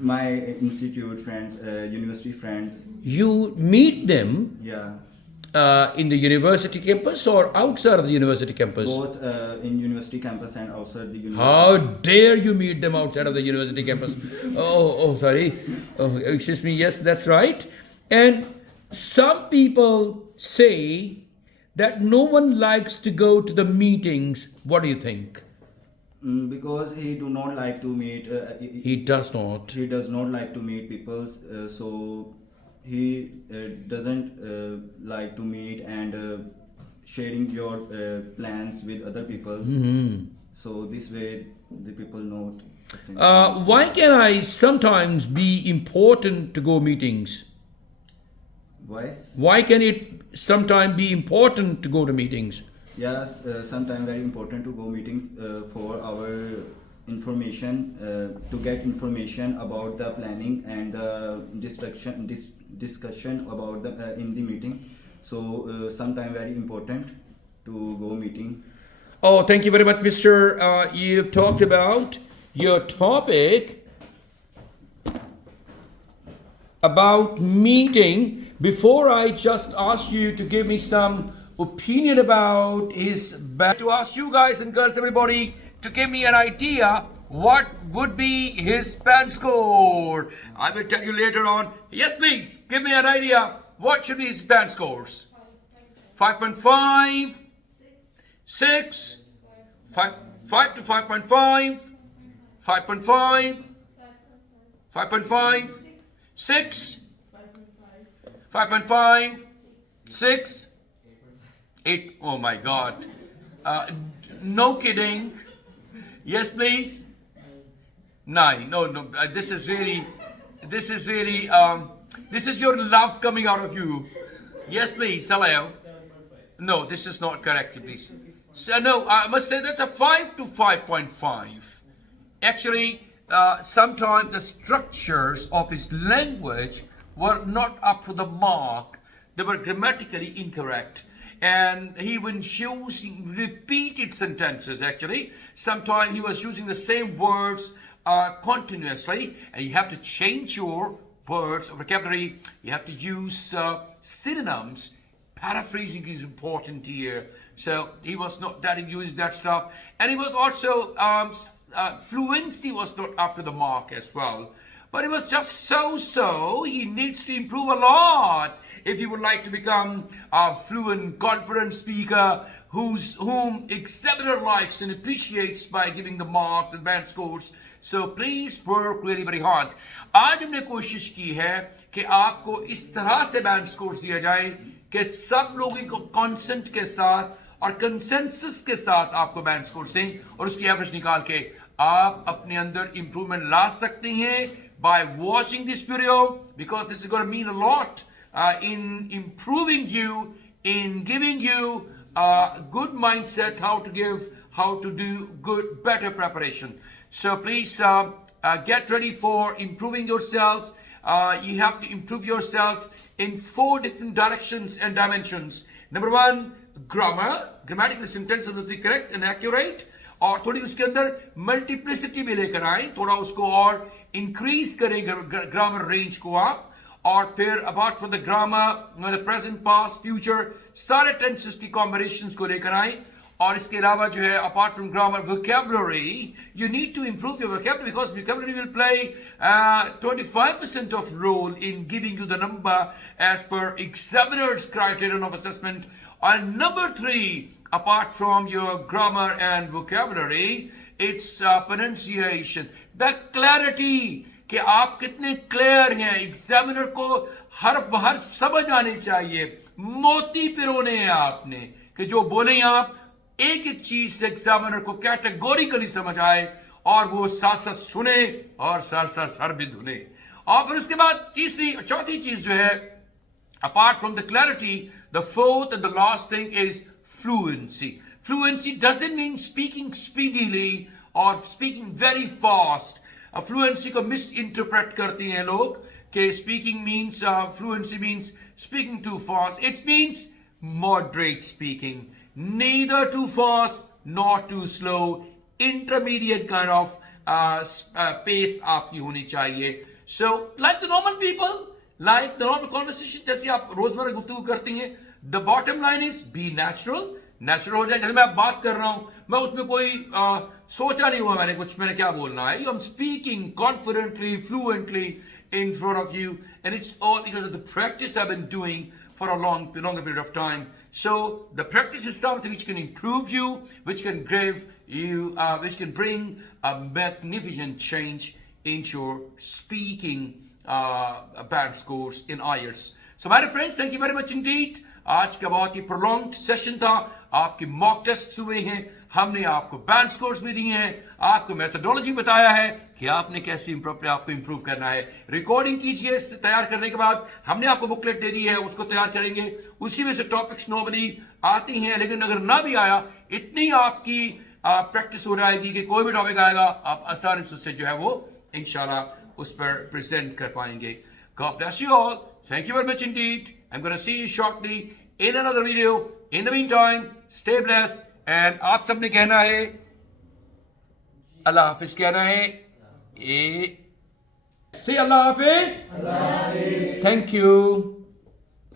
My institute friends, university friends. You meet them Yeah. in the university campus or outside of the university campus? Both in university campus and outside the university. How dare you meet them outside of the university campus? Sorry. Oh, excuse me. Yes, that's right. And some people say that no one likes to go to the meetings. What do you think? Because he do not like to meet. He does not. He does not like to meet people. So he doesn't like to meet and sharing your plans with other people. Mm-hmm. So this way the people know. Why can I sometimes be important to go meetings? Why can it sometimes be important to go to meetings? Yes, sometimes very important to go meeting for our information, to get information about the planning and the discussion about the in the meeting. So sometimes very important to go meeting. Oh, thank you very much, Mr. You've talked about your topic about meeting. Before I just ask you to give me some opinion about his band, to ask you guys and girls, everybody, to give me an idea what would be his band score. I will tell you later on. Yes, please, give me an idea. What should be his band scores? 5.5, 6, 5 to 5.5, 5.5, 5.5, 6, 5.5, 6, 8. Oh my God. No kidding. Yes, please. 9. No. This is really, this is your love coming out of you. Yes, please. Hello. No, this is not correct, please. So, no, I must say that's a 5 to 5.5. Actually, sometimes the structures of his language were not up to the mark. They were grammatically incorrect. And he was using repeated sentences, actually. Sometimes he was using the same words continuously. And you have to change your words, vocabulary. You have to use synonyms. Paraphrasing is important here. So he was not that using that stuff. And he was also, fluency was not up to the mark as well. But it was just so. He needs to improve a lot if he would like to become a fluent, confident speaker whom examiner likes and appreciates by giving the mark, the band scores. So please work very, very hard. आज हमने कोशिश की है कि आपको इस तरह से बैंड स्कोर्स दिया जाए कि सब लोगों को कॉन्सेंट के साथ और कंसेंसस के साथ आपको बैंड स्कोर्स दें और उसकी एवरेज निकाल के आप अपने अंदर इंप्रूवमेंट ला सकते हैं by watching this video, because this is going to mean a lot in improving you, in giving you a good mindset, how to do better preparation. So please get ready for improving yourself. You have to improve yourself in 4 different directions and dimensions. Number 1, grammar. Grammatical sentences will be correct and accurate. और थोड़ी उसके अंदर multiplicity भी लेकर आए, थोड़ा उसको और इंक्रीज करें ग्रामर रेंज को आप. और फिर apart from the grammar, the present, past, future, सारे टेंसेस की कॉम्बिनेशंस को लेकर आए. और इसके अलावा जो है apart from grammar, vocabulary, you need to improve your vocabulary because vocabulary will play 25% of role in giving you the number as per examiners criterion of assessment. And number 3, apart from your grammar and vocabulary, it's pronunciation. The clarity, कि आप कितने clear हैं. Examiner को हर्फ बहर्फ समझ आनी चाहिए. मोती पिरोने हैं आपने कि जो बोले आप एक एक चीज से एग्जामिनर को कैटेगोरिकली समझ आए और वो साथ साथ सुने और सर भी धुने. और फिर उसके बाद चौथी चीज जो है, apart from the clarity, the 4th and the last thing is fluency. Fluency doesn't mean speaking speedily or speaking very fast. Fluency को misinterpret करते हैं लोग कि speaking means fluency means speaking too fast. It means moderate speaking, neither too fast nor too slow. Intermediate kind of pace आपकी होनी चाहिए. So like the normal people, like the normal conversation, जैसे आप रोजमर्रा गुफ्तगू करती हैं, the bottom line is be natural, natural हो जाए। जैसे मैं अब बात कर रहा हूं, मैं उसमें कोई सोचा नहीं हुआ मैंने क्या बोलना है। I am speaking confidently, fluently in front of you, and it's all because of the practice I've been doing for a longer period of time. So the practice is something which can improve you, which can give you, which can bring a magnificent change into your speaking band scores in IELTS. So my friends, thank you very much indeed. आज का बहुत ही prolonged session था, आपके mock tests हुए हैं, हमने आपको band scores भी दिए हैं, आपको मेथोडोलॉजी बताया है कि आपने कैसे आपको इंप्रूव करना है। रिकॉर्डिंग कीजिए, तैयार करने के बाद हमने आपको बुकलेट दे दी है, उसको तैयार करेंगे। उसी में से टॉपिक्स नॉर्मली आती हैं, लेकिन अगर ना भी आया, इतनी आपकी प्रैक्टिस हो जाएगी कि कोई भी टॉपिक आएगा आप आसानी से उससे जो है वो इंशाल्लाह उस पर प्रेजेंट कर पाएंगे। God bless you all. Thank you very much indeed. I'm going to see you shortly in another video. In the meantime, stay blessed. And आप सबने कहना है अल्लाह हाफिज, कहना है ए से अल्लाह हाफिज। Thank you.